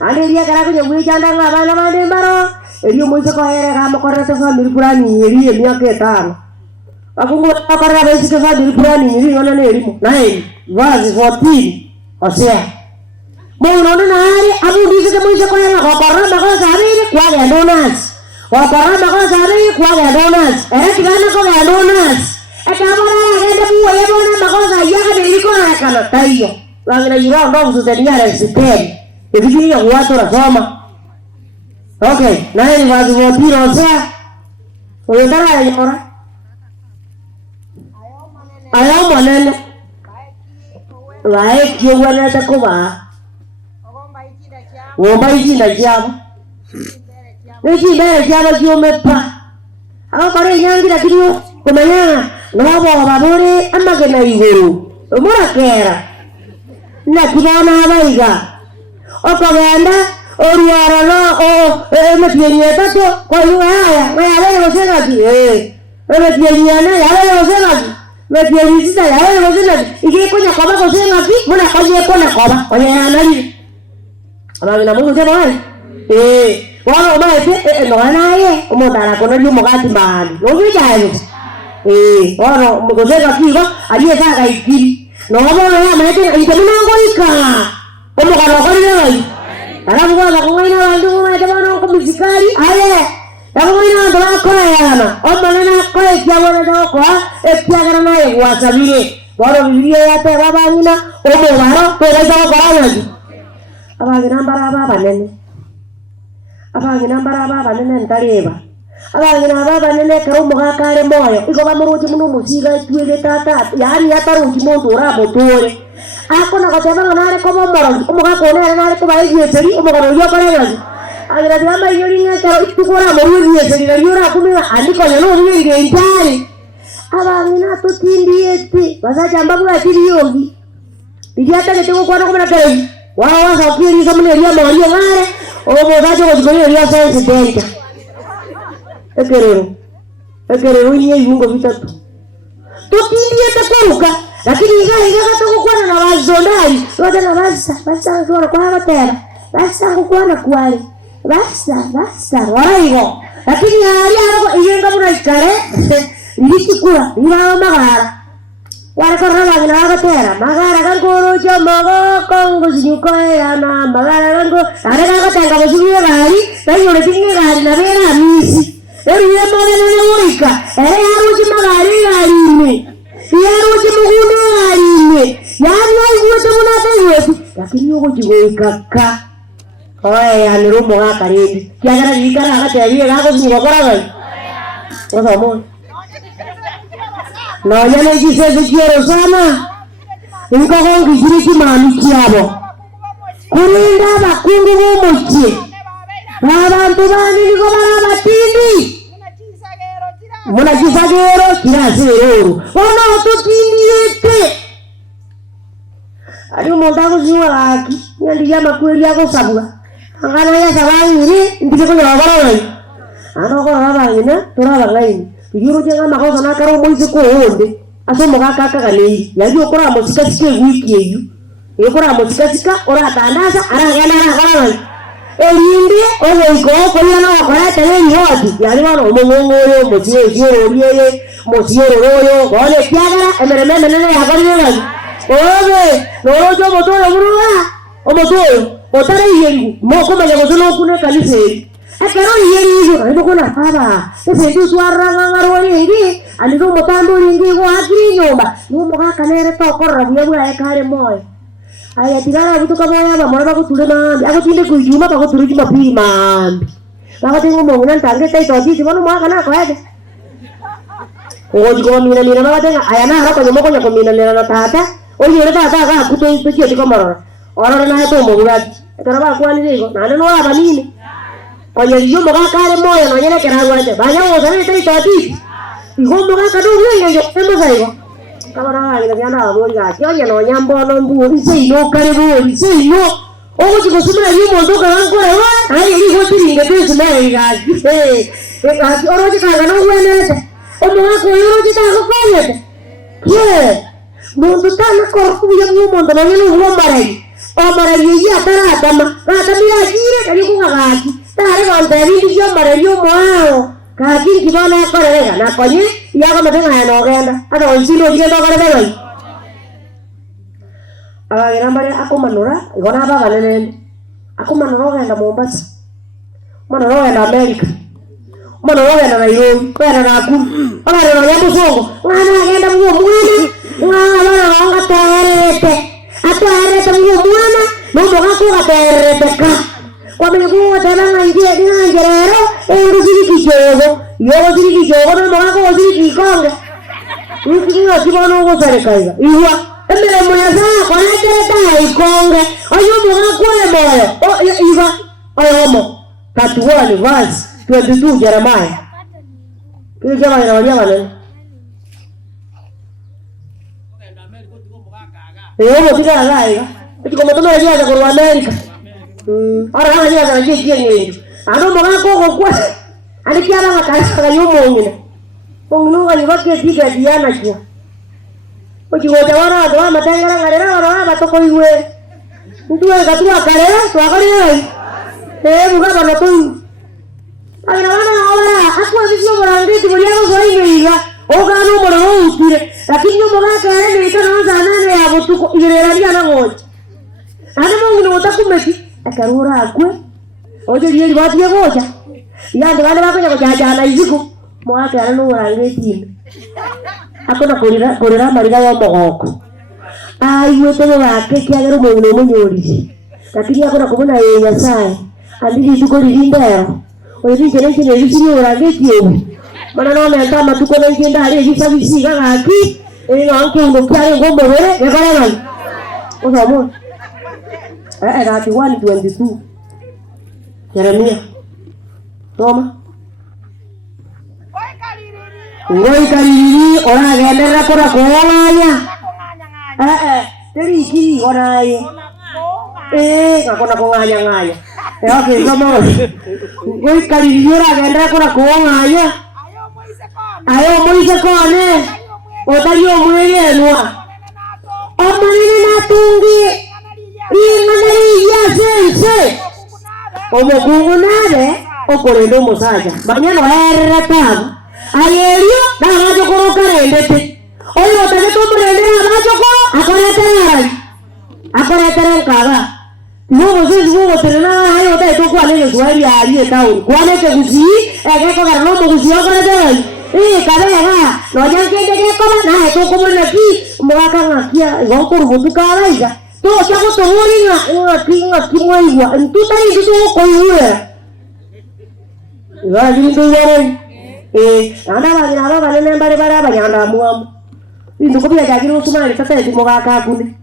Anderia kara kunye mwijanda ngabana bande mbaro. Eriyo mwiso ko here kama korete family fulani eriye myaka 5. Akungu akara besi ke family fulani eri ona ne erimo. Na eri. Vazi 14. Osea. Mono na hari abu dise ke mwiso ko here kokoramba ko sabire kwa ga donuts. Kokoramba ko sabire kwa ga donuts. Era tigana ko ga donuts. Akamara agenda buwe yabona makosa yaga niliko akana tayo. Wangira yura ndo msutenia la sipeni. Ebiki ya watu rasoma. Okay, na ni wazi wapiro sasa. Oyendara ya yora. Ayo manene. Wae kiwana takoba. Womba ikinda kyabo. Ikinda kyabo kyomepa. Aho kare nyangira kiriyo kumenya nabo babure amagena iguru. Umura kera. Na kibana abaiga. Okaganda oruara no metienye tato kwa yuaya. Waya wasema ki metienye na ya wasema ki. Metienye sita ya wasema ki. Ige kunya kama kusema ki muna kaje kona kama. Onya nani. Amagena mungu sema wale. Wao maete no anaye umotara kono yumo gati mahali. No bijayo. Oro mugozeka kigo aliyesaka ikiri. No baba ya maete itemunango ika. Omugalo kolele. Alafu kwa kuwaina bandu maete bano kumizikali. Ale. Yakuwaina ndo akoyana. Omanena koye kyabona doko ekyagara naye wasabire. Boro bibiye yate baba nyina omubaro kweza ko barazi. Abagina mbara banene. Abagina mbara banene ntareba. Abagina banene karo mugakare moyo. Iko bamuruti muno musiga twile tata. Yani yataruti muntu urabotore. Ako nakateba nare ko bomoro. Umugakone nare ko bayiyeteri umugaro yokorera. Agira dama yoringa karo itukora muri yeseri yora kumira andiko yano ngire intari. Abagina tutindiete. Basajamba bwa kiriyogi. Bijata ketego kwa kumira kai. Wao sakiri samune ria moyo ngare. Omo gajo ko gori ria sense denta. Ekerero nye yungo vitatu. Tutindiete kuruka. Lakini inga katokuwa na wazondari. Wote na basa kwa batera. Basa kukuana kwali. Basa waraigo. Lakini hali hapo iyenga muna ikare. Nilikikula niwa magara. Wale korona bagina bagatera. Magara kankoro jo mogo kongo zinyukoera na magara kango. Are kagatanga basubiye gari. Tayo letinge gari na bera misi. Eri yemone n'urika. Yaruji magari gari. Yaruji mugune gari. Yaruji munate. Lakini yuko jigoikaka. Oye, anirumo gakarindi. Kiagara yikara agatebiye gakozinyokora gai. Ozomo. No yana giseze kiero sana. Inko hongi jiriki mami kiabo. Kurinda bakungu bumukie. Abantu bani niko barabatindi. Muna kisagero kirasero. Ona tutindiete. Ari umuntu ziwa laki. Yandi yama kweli yako sabura. Angana ya sabangire ndike ko yabara. Ano ko abangina turabangine. Igiro jenga makosa nakaro moise ko honde. Aso mugaka kagale. Yaji okora mosika sike wiki eyu. Yokora mosika sika ora tandaza aragana aragana. Elinde owo iko ko yana okora tele yoti. Yali wano omongongoro mosiero riye mosiero royo. Gole kiagara emerememe nene yakorire. Obe norojo motoyo muruwa. Omotoyo otare yengu moko manya gozono kune kaliseri. Akero yeri yo ndiko na baba. Ese ndu swara ngaro yengi andiko motando yengi ko akiri nyomba. Numo kakanere tokorra bya ekare moyo. Aya tirara buto kamoya bamora bakutule mambi. Akotinde kujuma bakutule mapiri mambi. Bakatengo monguna ntange tai toti simono mwaka na kwaje. Oji ko mina bakatenga ayana hapa nyomoko nyako mina na tata. Oji ore tata ka kuto ipechi tikomoro. Ora na hato mogurati. Karaba kwani rego. Nana no aba nini. Oye yo mogakare moyo no nyene keragwaje. Banya ozane tai toti. Igo mogakado ngenge embo saigo. Kabara ina yana abori ga. Yonya no nyambo no mbu ise ino karibu ise ino. Oji ko sumira yumo ndo karango ewa. Ai igo tiringe tesu na ga. Oroji kanga no wene. Omogako yoroji ta ko kwanyete. Ye. Mundo tana korku ya mundo no nyene uwo marai. Omara yeyi atara atama. Katamira jire kali kugagaki. Tare gondari yo marai yo mwao. Kaki kibona korega na konye yago matenga ya nogenda. Ata onsilo jige no korega. Gira mbare akumanura igona baba nene. Akumanura genda Mombasa. Manura genda America. Manura genda Nairobi. Kwenda na ku. Ora no yamo songo. Mwana genda mu mwana. Mwana ronga terete. Aterete mu mwana. No mogako aterete ka. Kwa mego tena ngie ngerero. Nguziki kijogo. Yo ziki kijogo no mogako ziki kikonge. Ukiwa kibono go serikaiga. Iwa. Emere mwaza kwa tereta ikonge. Ayo mogako le moyo. O iwa. Ayomo. 31 verse 22 Jeremiah. Kile kama inawadia wale. Eyo tika gaiga. Iko motono ya jaza kwa America. Ora hana jaza nje kienye. Ano mogako kwa. Alikiana makanisa yumo ngine. Ongunuga yibake tika diana kwa. Ojigoja wana ndo matengera ngarera wana batoko iwe. Nduwe gatua karera twakarera. Buka bana tu. Agora ora akwa visio borangeti boriago soiga. Ogano moro utire. Lakini mogaka ere ni kana nane ya botuko ireraria na ngoja. Ana mungu utakumeti akarura akwe. Oje yeli batie goja. Yande bana bakonya goja na iziko. Mogaka ere no borangeti. Akona korera mariga wa mogoko. Ai wete bake kiagero mungu munyori. lakini akora kubona yeye sai andiki tuko lindero oyi jene jene lisini orangeti ewe mana no me ndama tuko na jenda ali visa visiga ngaki anke unokiare ngombe wele ngakora nani ozo that 1:22 Yeremia toma ngoi kaliri ora gendera kora kolanya teri orai ngakona konganya okay toma ngoi kaliri ora gendera kora kolanya ayo moise kone otario mweyenwa omanene natungi ingana sense omukungunare okorendo musaja banyano erera tabu ayerio nagajo koro karendete oyo otage tumurendera nagajo koro akoretera nkaga nubo sisi nubo terena ayo otage tukwane swali ali tawu kwane ke gusi ege ko garno mo gusi okoretera kabega no yankende ke koma na eto komona ki mwaka ngakia ngokuru butukaraija to chako to moringa kimwaigwa ntutari ndizo koyuera ngadi nduyere anda bana nembare bara abanyanda muamu ndukubira jakiro usumana tata ndimogaka kune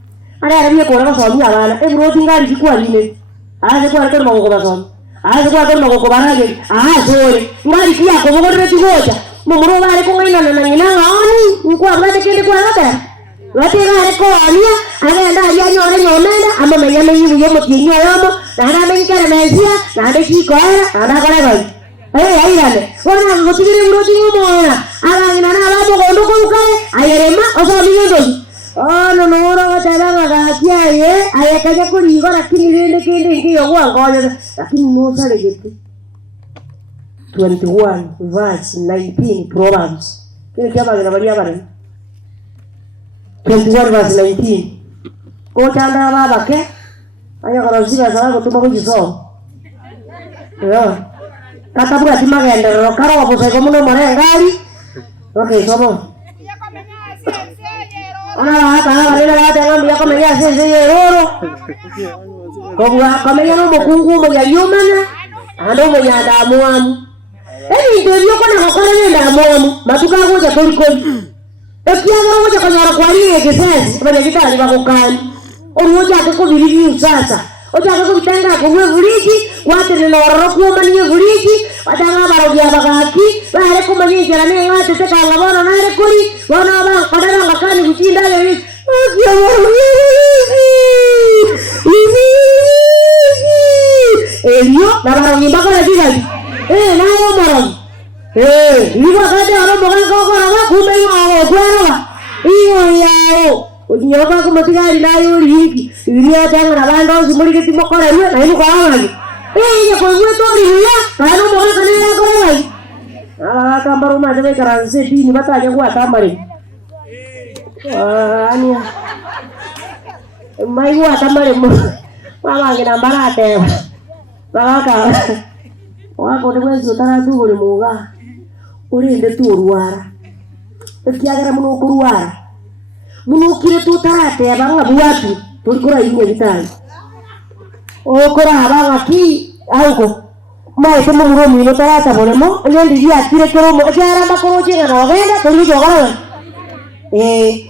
ara biye kora basomi abana ebro tingari kikwarine aje kwa ko mago basomi aje kwa ko mago barage sore ngari kiya ko bogore tigoja mumuro bare ko ngaina na ngina ngani kwa ngade kende kwa ngada watega ko ania agenda ya nyonenda ama menyame yibu yemo tinyo yomo na ara menkara mesia na ade kikora ara kora bai ayirane wana ngotigire buroti ngomona ara ngina na labo gondo ko ukare ayerema oso miyondo no ora watega gakia ye ayakaje kuri gora kinirende kende ngiyo gwangoyo lakini no sale gete 21 verse 19 Proverbs kile kiaba ginabalia bare 21 verse 19 ko chanda baba ke aya korosika sana ko tumo kujiso kata buka timagende ro karo wapo ko muno mare ngali okay somo ona hata ngambia kama ya sese yeroro ko bua kama ya no mukungu mo ya yumana ando mo ya damu amu ndio kona ngakora nenda momu matuka ngoja kolikoli ekiaga ngoja kanyara kwaliye kesesi bale kitali bakokani oruja ko bilili sasa oja ko bitanga ko vuliki wate na waroko mani vuliki watanga barobya bagaki bare ko mani jara ne ngate te kala bona na re kuri wana ba kadara ngakani kuchinda le elio na barogi bakala digali na yo moron iwa kade aro mogan ko ra kumbe yo kwara iyo yao udiyoka ko matigari na yo liki iliyo tanga na bando simuli ke timo kora yo na ino kwa wali ya ko weto riya kano mogan kane ya ko rai ala kambaru ma de karanse dini bataje kwa tamari ani mai wa tamari mo mama ngina barate baka wako ndwezo taratu buri muga urinde tu ruara ekiagera muno kuruara muno kire tu tarate abanga buatu tulikora inye bitali okora abanga ki auko mai temo muro mino tarata bolemo nyendi dia kire koromo ajara makoro jenga no genda tulijo gala oye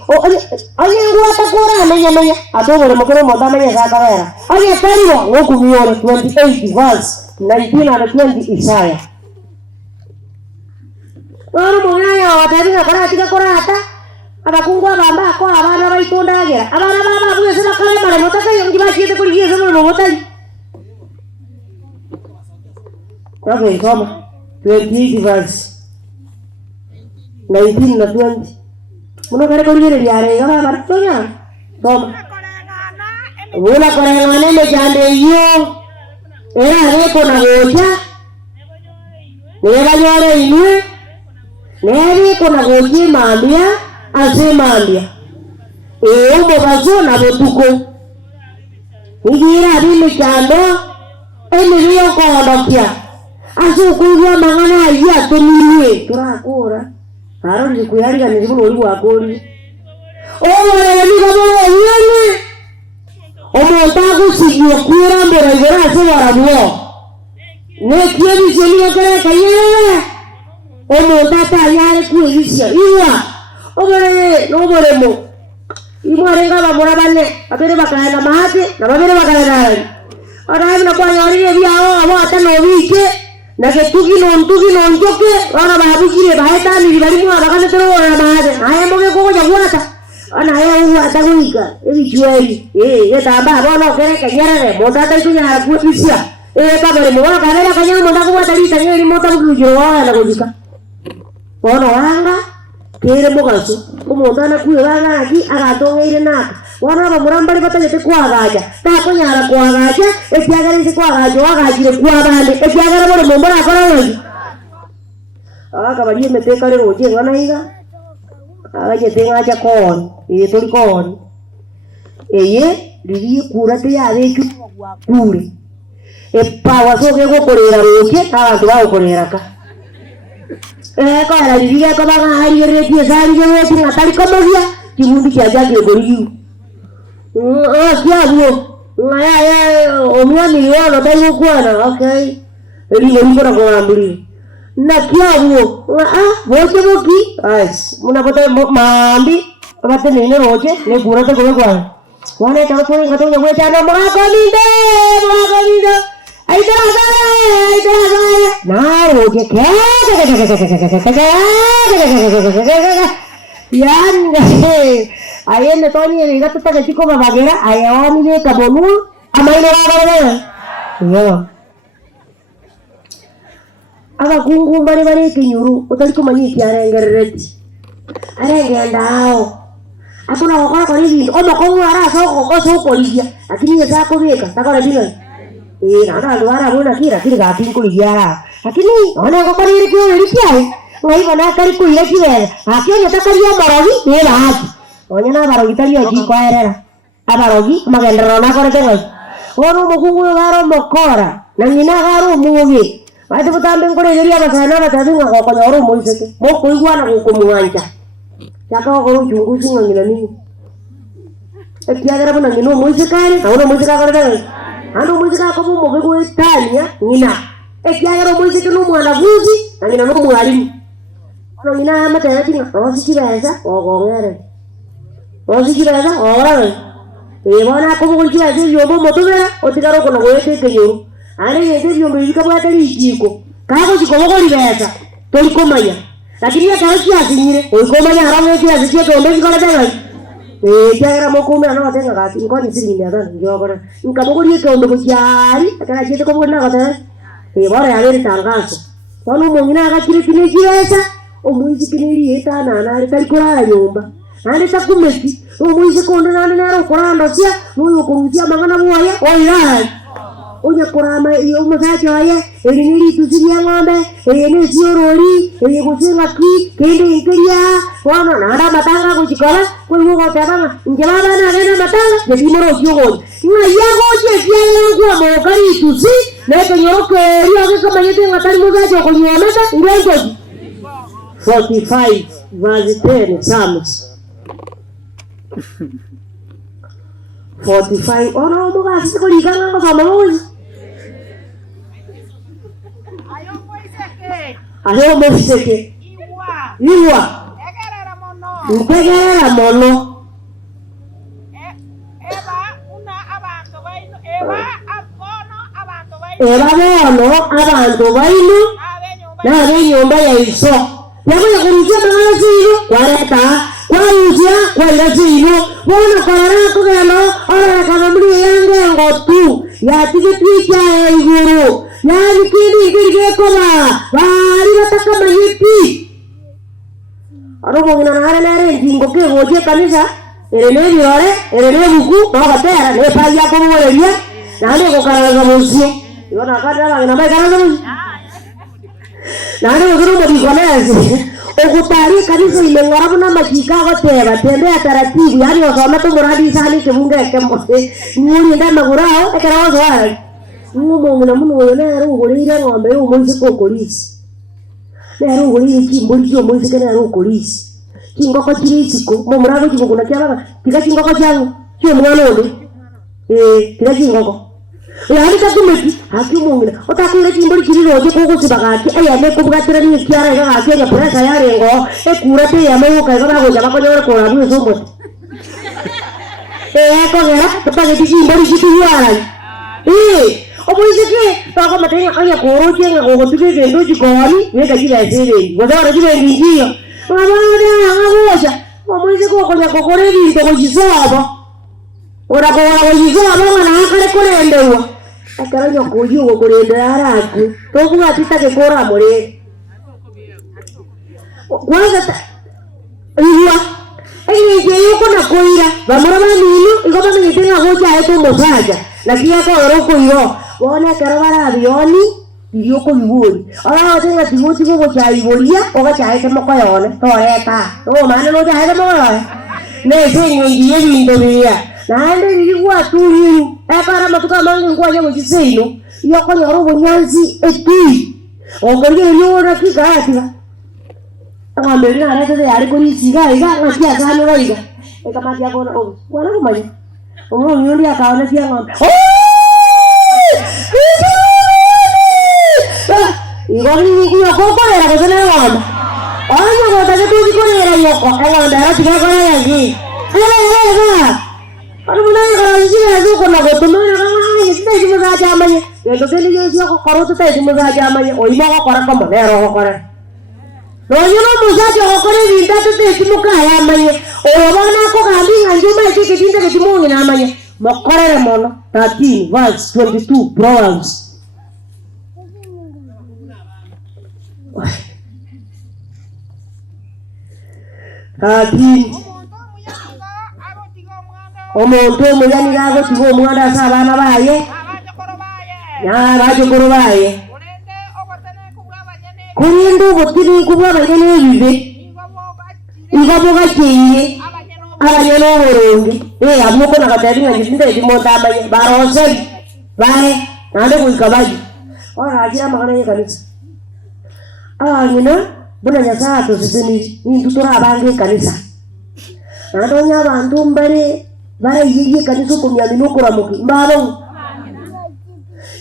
ngua takora menya atobole mokoro mondamenya zakawera oye tariwo ngokumiore 28 verse 19 and 20 Isaya. Waro mongaya wataringa kora tika kora ata abakungwa bamba ko abana baitondagera abana baba bwese bakale mare motaka yongiba chite kuri yese no motali. Okay, koma 28 verse 19 na 20. Muno kare kuri yere yare yara bartonya. Koma. Wala kore ngane me jande yo. Era reko na goja nera nyore inue neri kona goji mambia ase mambia omo bazo na botuko ngira bime chando emiliyo kondokia asu kuwa mangana ya toniye turakora haro ndikuyalika ndibuno oli wakoli omo ni babo yene omuntu agusigiye kwirambura igora asobora bwo nekiye biseliyo kereka yewe omuntu atayare kwibisya iwa obore noboremo imwarenga bamura bane abere bakana mahate na babere bakana ara na kwa yori byao abo atanobike na ketugi nonjoke ora babikire baeta ni bari mu abakana tero ora mahate aye moge ko jagwata ana aye uwa taguika ebichweli yetamba bono kereka nyarare mondata itunya kwibisya kabare mwana kabera kanya monda ko batali tanyeri mota bujuro wala kujika bono wanga kere mugaso umuntu anakuye banga aki agatongeire naka wana bamurambari batajete kwagaja takonyara kwagaja ekyagara kwagaja wagajire kwabande ekyagara bore mumbora akora weji bari meteka lero je ngana higa aje tenga cha kon toli kon eye liri kurate yabe chu kure epawa soke gukorera roke abantu bagukorera ka ko era liriga ko baga hari retie sari je weti ngatali komogia kibundi kya jage goriu kiabuo ngaya omwani yono dai kwana okay eli ngora ko amburi na kiabuo boke boki munapata mambi abate nene roke ne kurate ko kwa wane ta ko ngato nyawe ta no mga kominde Aida na roke ke yan ayen ne toni ni gato ta chiko babagera ayawani ne kabonu amai ne wala yo aba kungu bari kinyuru utali kumanyi kiara ngereti arenge ndao akuna wakora kwa hivi omo kongo ara so polisia lakini yesa ko beka takora bino nana luara bona kira ga kinkuliya lakini ona ko kari kyo rikiai ngai bana kari kuile kiwe akyo nyata kari amarogi ne bahati onya na barogi tali oji ko erera abarogi magendero na kore tengo ono mukungu garo mokora na ngina garo mugi ate butambe ngore geria basana batadinga ko ko nyoro moiseke mo ko igwana ko kumwanja chaka ko chunguzi ngina nini ekiagara bona ngino moisekare ono moiseka kore tengo ando muzika ko mu bego Italia ngina ekyagero muzika no mwanafunzi ngina no mwalimu ono ngina amata yatinga osikiraza ogongere osikiraza ora bona ko mu njia zi yobo motobera otigaro kono goyete kenyuru ale yete yombe yika bwa tali jiko kako jiko libeza tolikomanya lakini ya kazi asinyire oikomanya haramu ya zije to ndezi kala tanga kyagera mokume ana watenga kati ngoni siri ndana njogora nkabogori ke ondo kuchari akana chete ko bona kata bora yale tangazo wano mungina akakire kine kiresa omuizi kiniri eta nana ari kali kurara nyumba ande takumeti omuizi kondo nana naro kuranda sia muyo kurujia mangana muaya oira onya kurama iyo musaje waye eliniri tusiria ngombe ene siorori ene kusinga ki kende inkeria wana nada matanga kuchikola kuiwo tabanga njebaba na nena matanga jadi moro syogo ina yago je fianga kwa mokari tusi leto nyoroke rio ke kama yete ngatari musaje ko nyamata ngengo 45 verse 10 Psalms 45 ono muga siko liganga ngoma mozi ayo mofiseke iwa egerera mono eba bono abantu baino na benyumba ya iso yabo yakurujia mangaziro wareta warujia kwangaziro bono korara kugano ora kanamuli yange ngotu ya tigitwika ya iguru yani kini kola bari bataka mayiti aro ngina nare nare jingo ke goje kanisa erene yore erene buku no batera ne paya ko moleria nale ko karaga musio yona kadala ngina mai karaga musio nale ko ro modi konese okutari kanisa ile ngora na makika goteba tembea taratibu yani wasoma to muradi sani kebunga kemose nyuri ndama gurao ekara wazwa muna muno na rugurira ngombe umunsi ko polisi na rugurira kimbuli cyo munsi kana rukulisi kingoko kirisiko mo murago kibuguna kyababa kika kingoko cyangu cyo mwana onde kila chingoko yani takumeti hakimungina otakire chimbori chiriroje koko sibagati aya ne kubgatira ni kiara ga akenya presa yarengo kurate ya mayo ka ga go jaba ko nyore ko rabu sombo ko gera tapage chimbori chitiyara obuizike tako matenga aya koro chenga go tuke gendo chikoni weka jira sere godara jira ngiyo ngabona obuizike ko nya kokore bi to jisaba ora ko ora jisaba ngana kale korendewa akara yo kuyu kurendera araku toku atita ke kora more kwanza iya je yuko na koira bamara minu iko bamenye tenga hoja eto mosaja lakini ako oroko iyo wona karabara avioni yuko mburi ora tenga timuti ko cha iboria oga cha ete moko yone toreta o mane no cha ete moko ne senye ngiye bindoria naende nilikuwa tu hiyo ekara matuka mangi ngwa yego jisino yoko nyoro bunyanzi eti ogorye yora kigati akambe na rete ya ariko ni siga iga ngatia sana raiga ekamati yako na wala kumaje nyundi akaona sia ngombe igori ni yoko korera ko sana ngombe anya ko ta tu korera yoko ngombe ara tiga korera yaji Aduh mulai kalau sih ada kok nak betul nak kita cuma saja amanya. Ya tu tadi je sih kalau tu tadi cuma saja amanya. Oh ibu kau korang kamu lero kau korang. Loh ni mana musa je kau korang minta tu tadi cuma kaya amanya. Oh mana aku kambing anjing macam itu kita cuma ni amanya. Mau korang mana? 13 verse 22 Proverbs. Omuntu omuyani gago tigo omwana sabana baye ya baje korobaye kurinde obutiri kubwa banyene bibe igaboga kiye abanyene oburonge amuko nakataringa nginde dimonda amaye barose bae nande kuikabaji ora ajira magana ye kanisa ngina buna nyasato sisini ni tutura abange kanisa ndonya abantu mbere bara yiye kanisa kumyamino kuramuki mbabo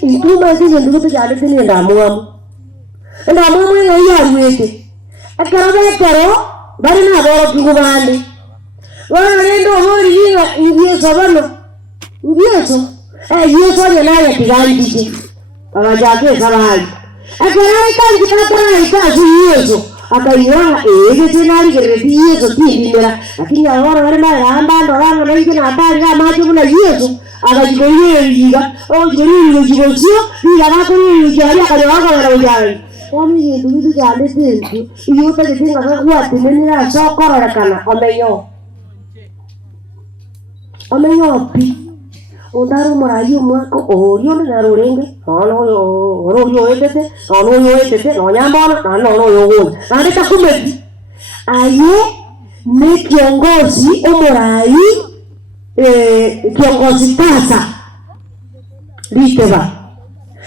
ituma zije ndugu tujale tini ndamuamu nga yarwete akarabe bari na boro kigubande wana rendo hori yinga ngiyeso bano ngiyeso yeso yana tigandije abajake sabali akarabe kanji katara ikazi yeso akaiwa tenari gereti yeso tibimera lakini ahora bari na ambando ranga na yike na atari ga macho bula yeso akajikoye yiga jikori jikosio yiga bakori jari akajwaka na ujari wani yedu bidu jale tentu iyuta jetinga kwa tenenira sokora kana omeyo pi ondaru marayu mwako orio na rurenge oro etete no nyambona no yogo nani takumeti aye ni kiongozi omorai kiongozi tasa liteba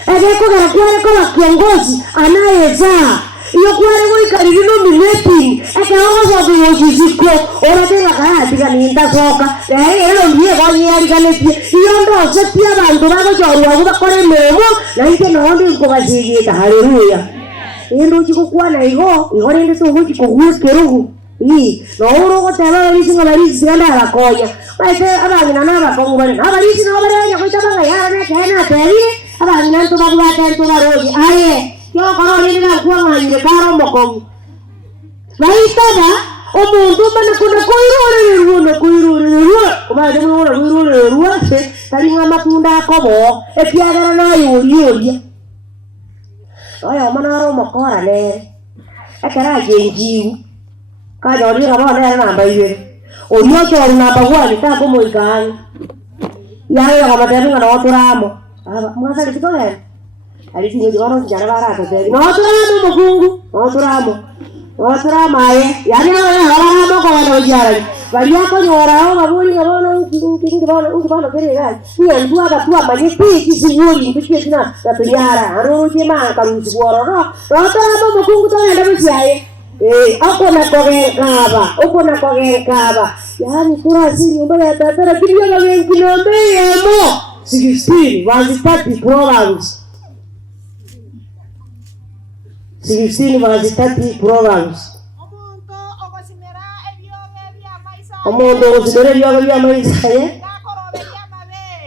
ko gara kwa kiongozi anayezaa iyo kware go ikariri nominating akaoza biyojiziko ora tena kaya tiganinda soka ero ndiye gonyari ganetie iyo ndo setia bantu bago jorwa bakore memo na ite no ndi ko basigieta haleluya endo chikukwa na igo rende so gochi ko guskerugu no uro go taba lisinga balisi nganda abakonya base abangina naba kongo bale abalisi no bale ko tabanga yara na kana teri abangina nto bagwa tento baroji aye yo karo rina kwa ngire karo moko baitaba omuntu mana kuna koirore kubaje ruwa se kalinga matunda akobo ekiagara na yuri oya mana ro mokora ne akara genjiu kaja ori ga bana na mbaire oyo cho na bagwa ni ta komo ikai ya ga batero na oturamo mwasa litikoe alisi nyo joro jara bara to no turamo mukungu oturama ye yani na ko wana ojara bali yako nyora babuli ngabona kingi bana kere ga ni ndu aba tu amanye ti singuri ndikie tina na tuyara aro jema karusi bororo oturamo mukungu to enda bisiaye Hakuna kogekaba. Yaani kurasi nyumba ya tatara kilio na wengine mbeyemo. 16 verse 30 Proverbs. 16 verse 30 Proverbs. Omuntu ogosimera ebyogo bya maisa ye.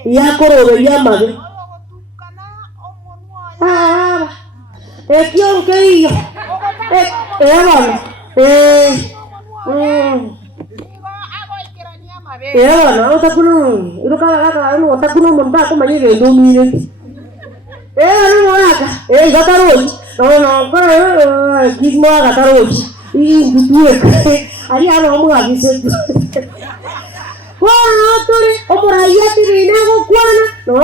Yakoroberia mabe. Ekionke iyo. Bana otakuno irukala otakuno munda kumanyire ndomire. Waka. Gataroi. No, kismo gataroi. Ndutue. Ari ana omugabise. Tore omuraya tirina go kwana. No.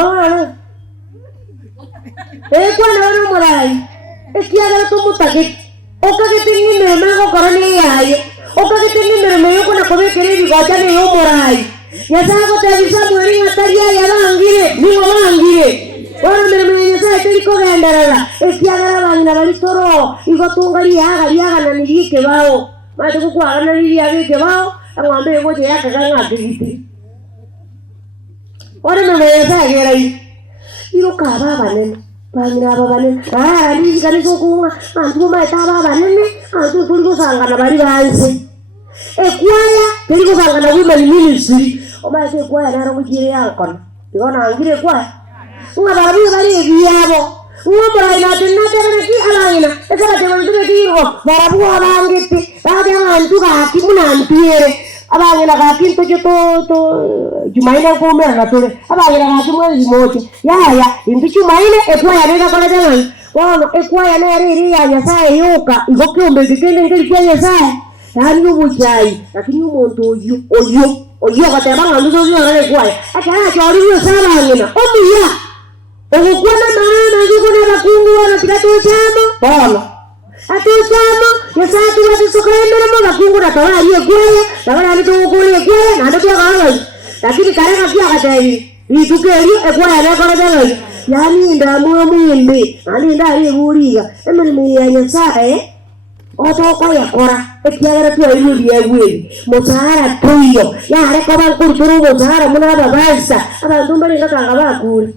Kwana no murai. Ekiagara tumutake. Okage tingi mema go korani yaye. Okage tingi mema yo kuna kobe kerebi gacha ne yo murai. Yasago tabisa mweri ngataria yarangire, ni ngomangire. Ora mema yesa teriko gandarara. Ekiagara bangina bali toro. Igotungari yaga na nirike bao. Mate kukwaga na nirike bao. Angwambe ngoje yakaganga tigiti. Ora mema yesa gerai. Iroka baba nene. Bangina baba nene. Ni kaniso kunga. Antu maita baba nene. Antu tuliko sangana bali banse. Ekwaya teriko sangana women ministry. Omaise ekwaya naro mukire yankona. Igona angire kwaya. Unga barabu bali ebiyabo. Umura ina tinatera ki alangina. Ekara tewa ndure kiro. Barabu abangete. Bade antu ka kimuna antiere. Abangina ka kinto to Jumaina ko mera tole. Abangina ka kimwe zimote. Ya intu Jumaina ekwaya nega kola tena. Wono ekwaya na ri ya Nyasaye yoka. Igokombe kikende ngeli kwa Nyasaye. Hani ubuchai. Lakini umuntu oyo katebanga nduzo zyo ngale kwaya. Akara chori yo sabangina. Omuya. Okukwana maana ngikona bakungu wana kitato chamo. Bono. Atuchamo Nyasaye tuwatusokremera mo bakungu na tawa aliye kwaya. Tawa ali tukuliye kwaya na ndo kwa. Lakini kareka pia katei. Itukeli ekwaya na kola tena. Yani ndamu mwimbe. Ani ndali buriga. Emeni ya Nyasaye. Otoko yakora ekiagara tu ayudi yagwe mutara tuyo ya reko bankuru mutara muna babaisa abantu bali ngakanga bakuri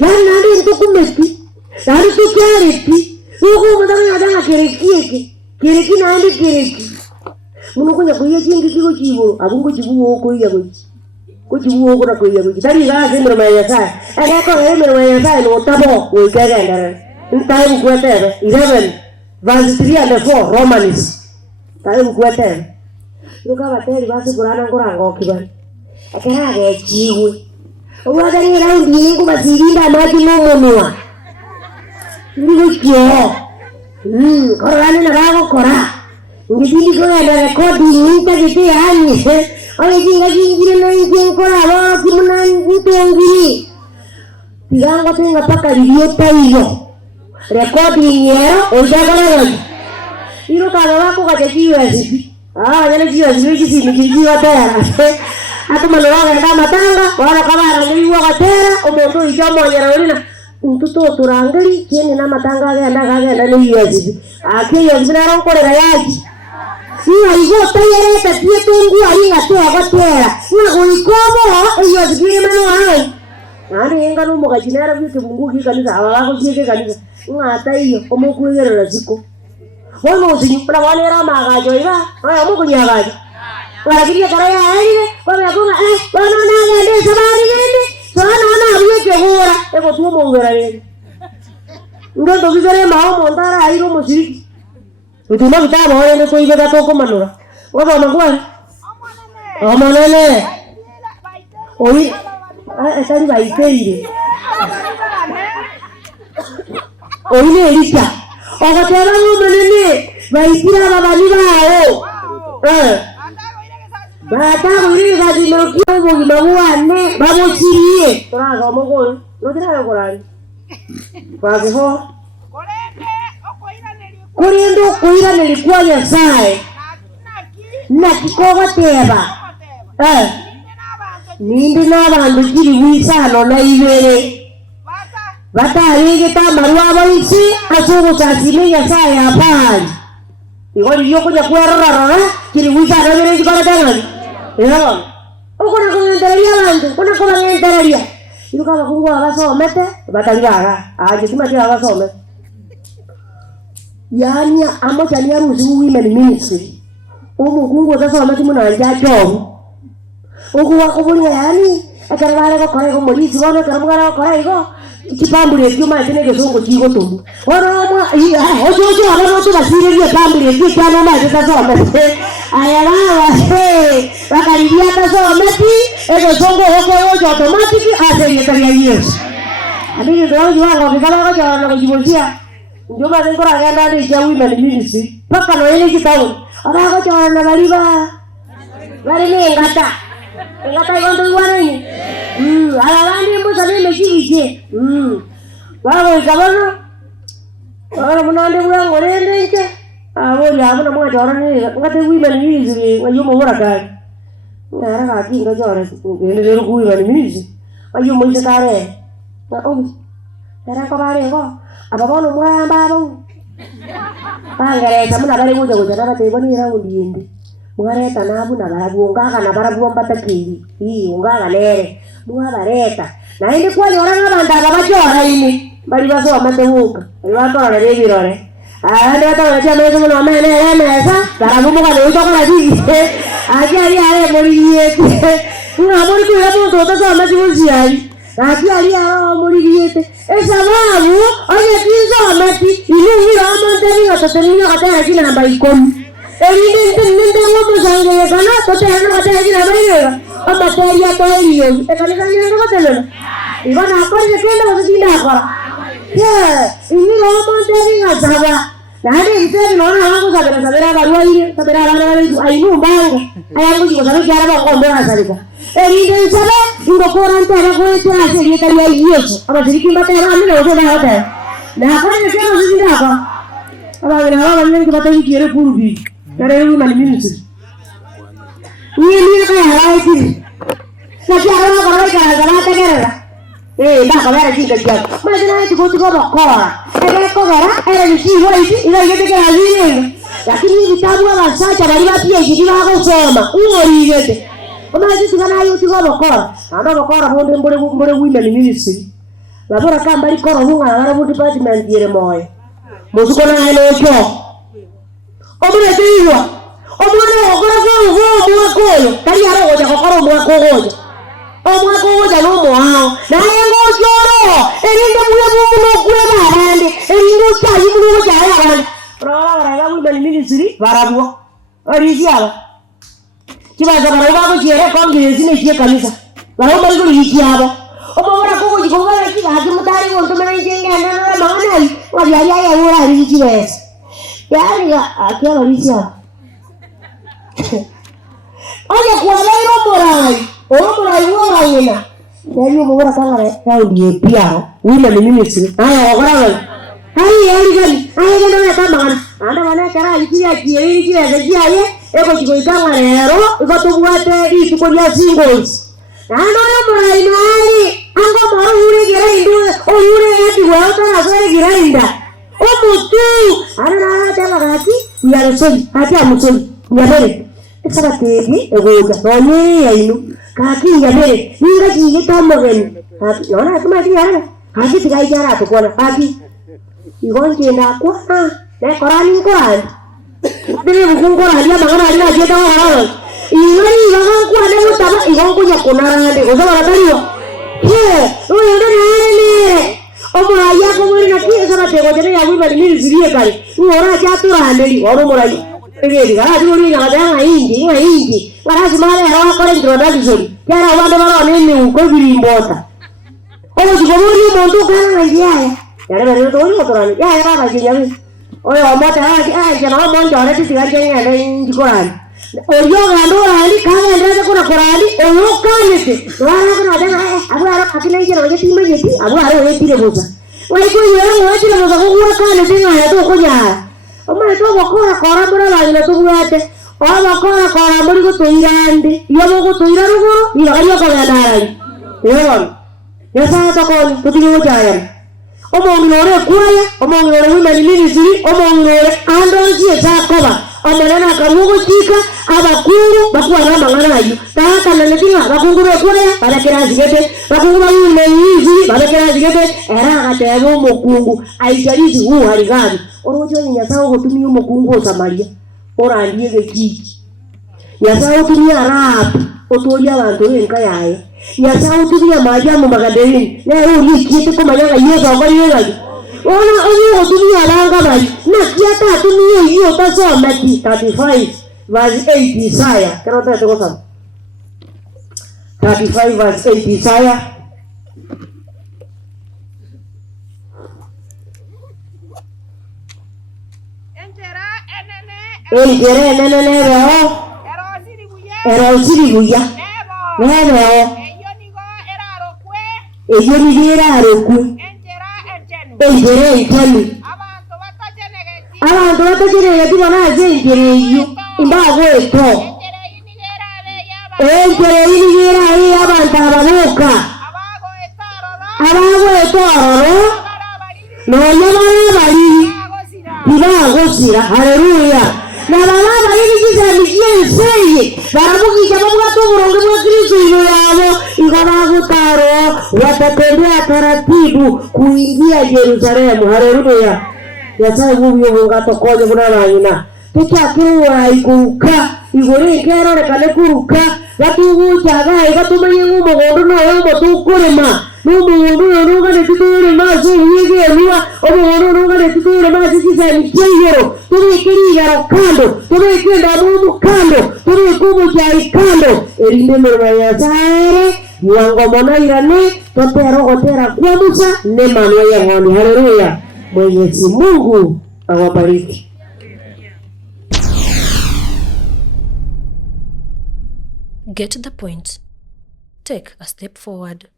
nani ntukumeti nani tukareti uko mudanga ndanga kereki nandi kereki muno kunya kuye kingi kiko kibo abungo kibu oko yago kuchibu oko na kuye yago tari ga semero maya sai eko emero maya sai no tabo wekaga ndara Time kuatera 11 verse 3 and 4 Romans. Time kuatera. Luka bateri basi kurana ngorango kibali. Akara gechiwe. Uwaga ni raundi yengu basirinda maji momonwa. Ndigo kyo. Korani na rago kora. Ngidini kora na rekodi nita kite hani. Oye jinga jingire no inkora wa kimuna nitengiri. Tigango tenga paka liota iyo. Recording yero ojagara iro kana wako kajekiwa zipi yale jiwa zipi zimejiwa tena hata maloga nda matanga wala kama rangiwa katera omondo ijomo nyerolina mtuto turangali kieni na matanga genda ni jiwa zipi akiyo zinaro korera yaji siwa igo tayere tatie tungu ainga toa katera na goikomo iyo zipi mano ai nani yenga no mugajinera bite mungu kanisa abako kieke kanisa ngata iyo omukugerera ziko wono zinyupra wanera magajo ira aya mukunyagaje waragiye karaya aire babakunga wono nagende sabari gende sona abiye kehura ego tumo ngera rene ngondo bigere maho mondara airo musiri utuma bitabo ene ko ibe gato ko manura waba magwa amanene oi esari baiteire oine elita ogatera mumenene baitira babali bao bata uri gadi mokio bogi babuane babochirie toraga mogol no tira gorani bago Kuriendo kuira nilikuwa Nyasaye na kikoga teba nindi n'abantu kiri wisano na ibere batari gitambaro abaisi asugu sasiminya saya hapana igori yoko ya kuerora kiri wisa na mere jikara tangani ero ukona kuendelea bantu kuna kuendelea iruka bakungu abasomete bataligaga aje kimati abasome yani amoja ni aruzi women ministry umukungu utasoma kimuna njajo uku wakubulia yani akarabara ko kore ko molisi wono karamugara ko kore ko kipambule cyuma tene gezongo kigo tumbu wono mwa ojo abano to basire ye pambule ye cyano ma tasoma ayalawa bakaribia tasoma ti gezongo ojo automatic aseri taria yesu abiri ndo wangu bikala ko jana ko jibozia njoba ngora ganda ni ja women ministry paka no ele kitawo ara ko jana baliba bali ni ngata yondo warani alawani mbuza nime kije bawo gabano ara munande bwango rendenke abo yabona mwa jora ni ngate women ministry ngayumo horaka ngara ka kinga jora ngene ro women ministry ayumo isakare era ko bare ko ababono mwamba abo bangare tamuna bale muja kujana bate boni ra undinde mwareta nabu na barabunga na barabumba takiri ungaga lere mwa bareta na inde kwali oranga banda babajora ini bali baso amatebuka bali batora rebirore ande batora cyane cyo no mene mesa barabumba ka uto kana digi aje ari moriye una mori ko ya muntu to sama jibuziari aje ari moriye esa babu oye kinzo amati ile ile amante ni ataterina kata ajina namba 10 evidente womo sangue kana kote hano kata ajina bayo amateria to eliyo ekale kanya ko telo ibana akore kenda wasina akora ini amante ni azaba nani ite no na hangu sabera barua ile sabera ainu mbanga ayangu jiko sabe kyara ba kombe asarika evidente sabe ngo korante ara ko ete asiri kali yesu abasiriki batera amina ojo da hata na akore kenda wasina akora abagera abanye ko batayi kire kurubi kare women ministry ni ka haiti saki ara ko ra ka tegera ba ka bara jinga jiya majina ti ko bakora ko gara ni si hoiti ila yete ka azini lakini vitabu abasacha bali bapie jidi ba ko soma uri yete omaji tigana yuti ko bakora anda bakora mbole women ministry labora kamba ri koro hunga ara mu department yere moyo musuko na hele cho omule tiwa omule ogora ko mwakoyo kali ara oja kokoro mwakoyo omwakoyo no mwao na yengo joro erinde buya bumu kweba arande erindo chayi bumu jaya arande rara women ministry barabwo orisiala kibaza baraba ko jere kongresi ne kiye kanisa baraba bari ko yikiaba omora ko jikongara kibaza mutari wonto mena jengana na manali wali ura rikiwes yani akia orisiala oye kwa morai wona ndio mbora kanga kaudi pia women ministry ogora gani na kama anda wana kara alikia kiye eko chiko ikanga lero ikotubwate isuko ya singles anda morai mali ango moro ure geraindo ure ati wata asere gerainda omutu anda tena gati ya sori ati amusori ya bere saka tegi egoja onye ainu kaki ya bere ninga jige tamogen kaki ona kama tiara kaki tigai jara to kona kaki igonje na kwa ne korani koran bere bukungo ya mangana ali aje tawa hawo iwari iwango kwa ne mutaba igongo ya konara de ozo baratariyo oyo ndene omura ya ko muri na ki saka tego jere ya wi bali ni ziriye kali ora ja turandeli oro murai egeri gara juri na gadanga ingi warazi male hawa kore ndrodali zuri yara wande baro nini uko birimbota oyo jigomuri muntu kana ngiya yara bari to oyo torani yara ba jinyami oyo mota haji jana monjo ara tisigaje ngene ndikorani oyo gando ali kana ndaza kuna korani oyo kanete wara kana danga abu ara akile ije roje timba yeti abu ara oyo tire boza wai ko yoro oyo tire boza ko gura kanete ngaya to konya omwe to bokora kora mura bagina tubwate obakora kora muri gutuirande iyo gutuira ruguru iyo ariyo ko yandara iyo yasa to ko tutingo jaya omong'inore kwaya, omong'inore women ministry, omong'inore andonzie sakoba, omelena karugo chika, abakuru, bakuwa manganayu, taka nalekinga, bakunguru kwaya, balekera zigete, bakunguru women ministry, balekera zigete, era atebo mokungu, aijalizi huu haligani, orojo nyasao kutumia mokungu Samaria, ora ndiye kiki. Yasao kutumia rap, otolia abantu benka yae. Yasao kutumia majamu magaderini, na uri kiti kumanyanga yeso ngari yegaji. Ona oyo kutumia langa bali, na kiata kutumia hiyo taso mati 35 verse 8 Isaiah. Kana tata kosa. 35 verse 8 Isaiah. Enjere enene reo. Era usiri buya. Nebo. Eyo ni era roku. Enjere enteni. Abantu batajenegeti bana zenjere iyo. Imbago eto. Enjere ini era abantu ababuka. Abago eto. No nyamara bali. Ibago sira. Haleluya. Na baba bali yenseye baramukisha bavuga tuburongo bwa Kristo iyo yabo ingabagutaro watatembea taratibu kuingia Yerusalemu. Haleluya. Yasabu byo ngatokoje bunaranyina tukakewa ikuka igore kero rekane kuruka batubuja gaye batumenye umugondo no tukurema n'umugondo n'ugane tuture mazi yige niwa umugondo n'ugane tuture mazi kizani kiyero tubikirira kando tubikenda mu kando tubikubuja kando erinde merwa ya zaire wango mona irane totero gotera kwa Musa ne manwa ya ngoni. Haleluya. Mwenyezi Mungu awabariki. Get the point. Take a step forward.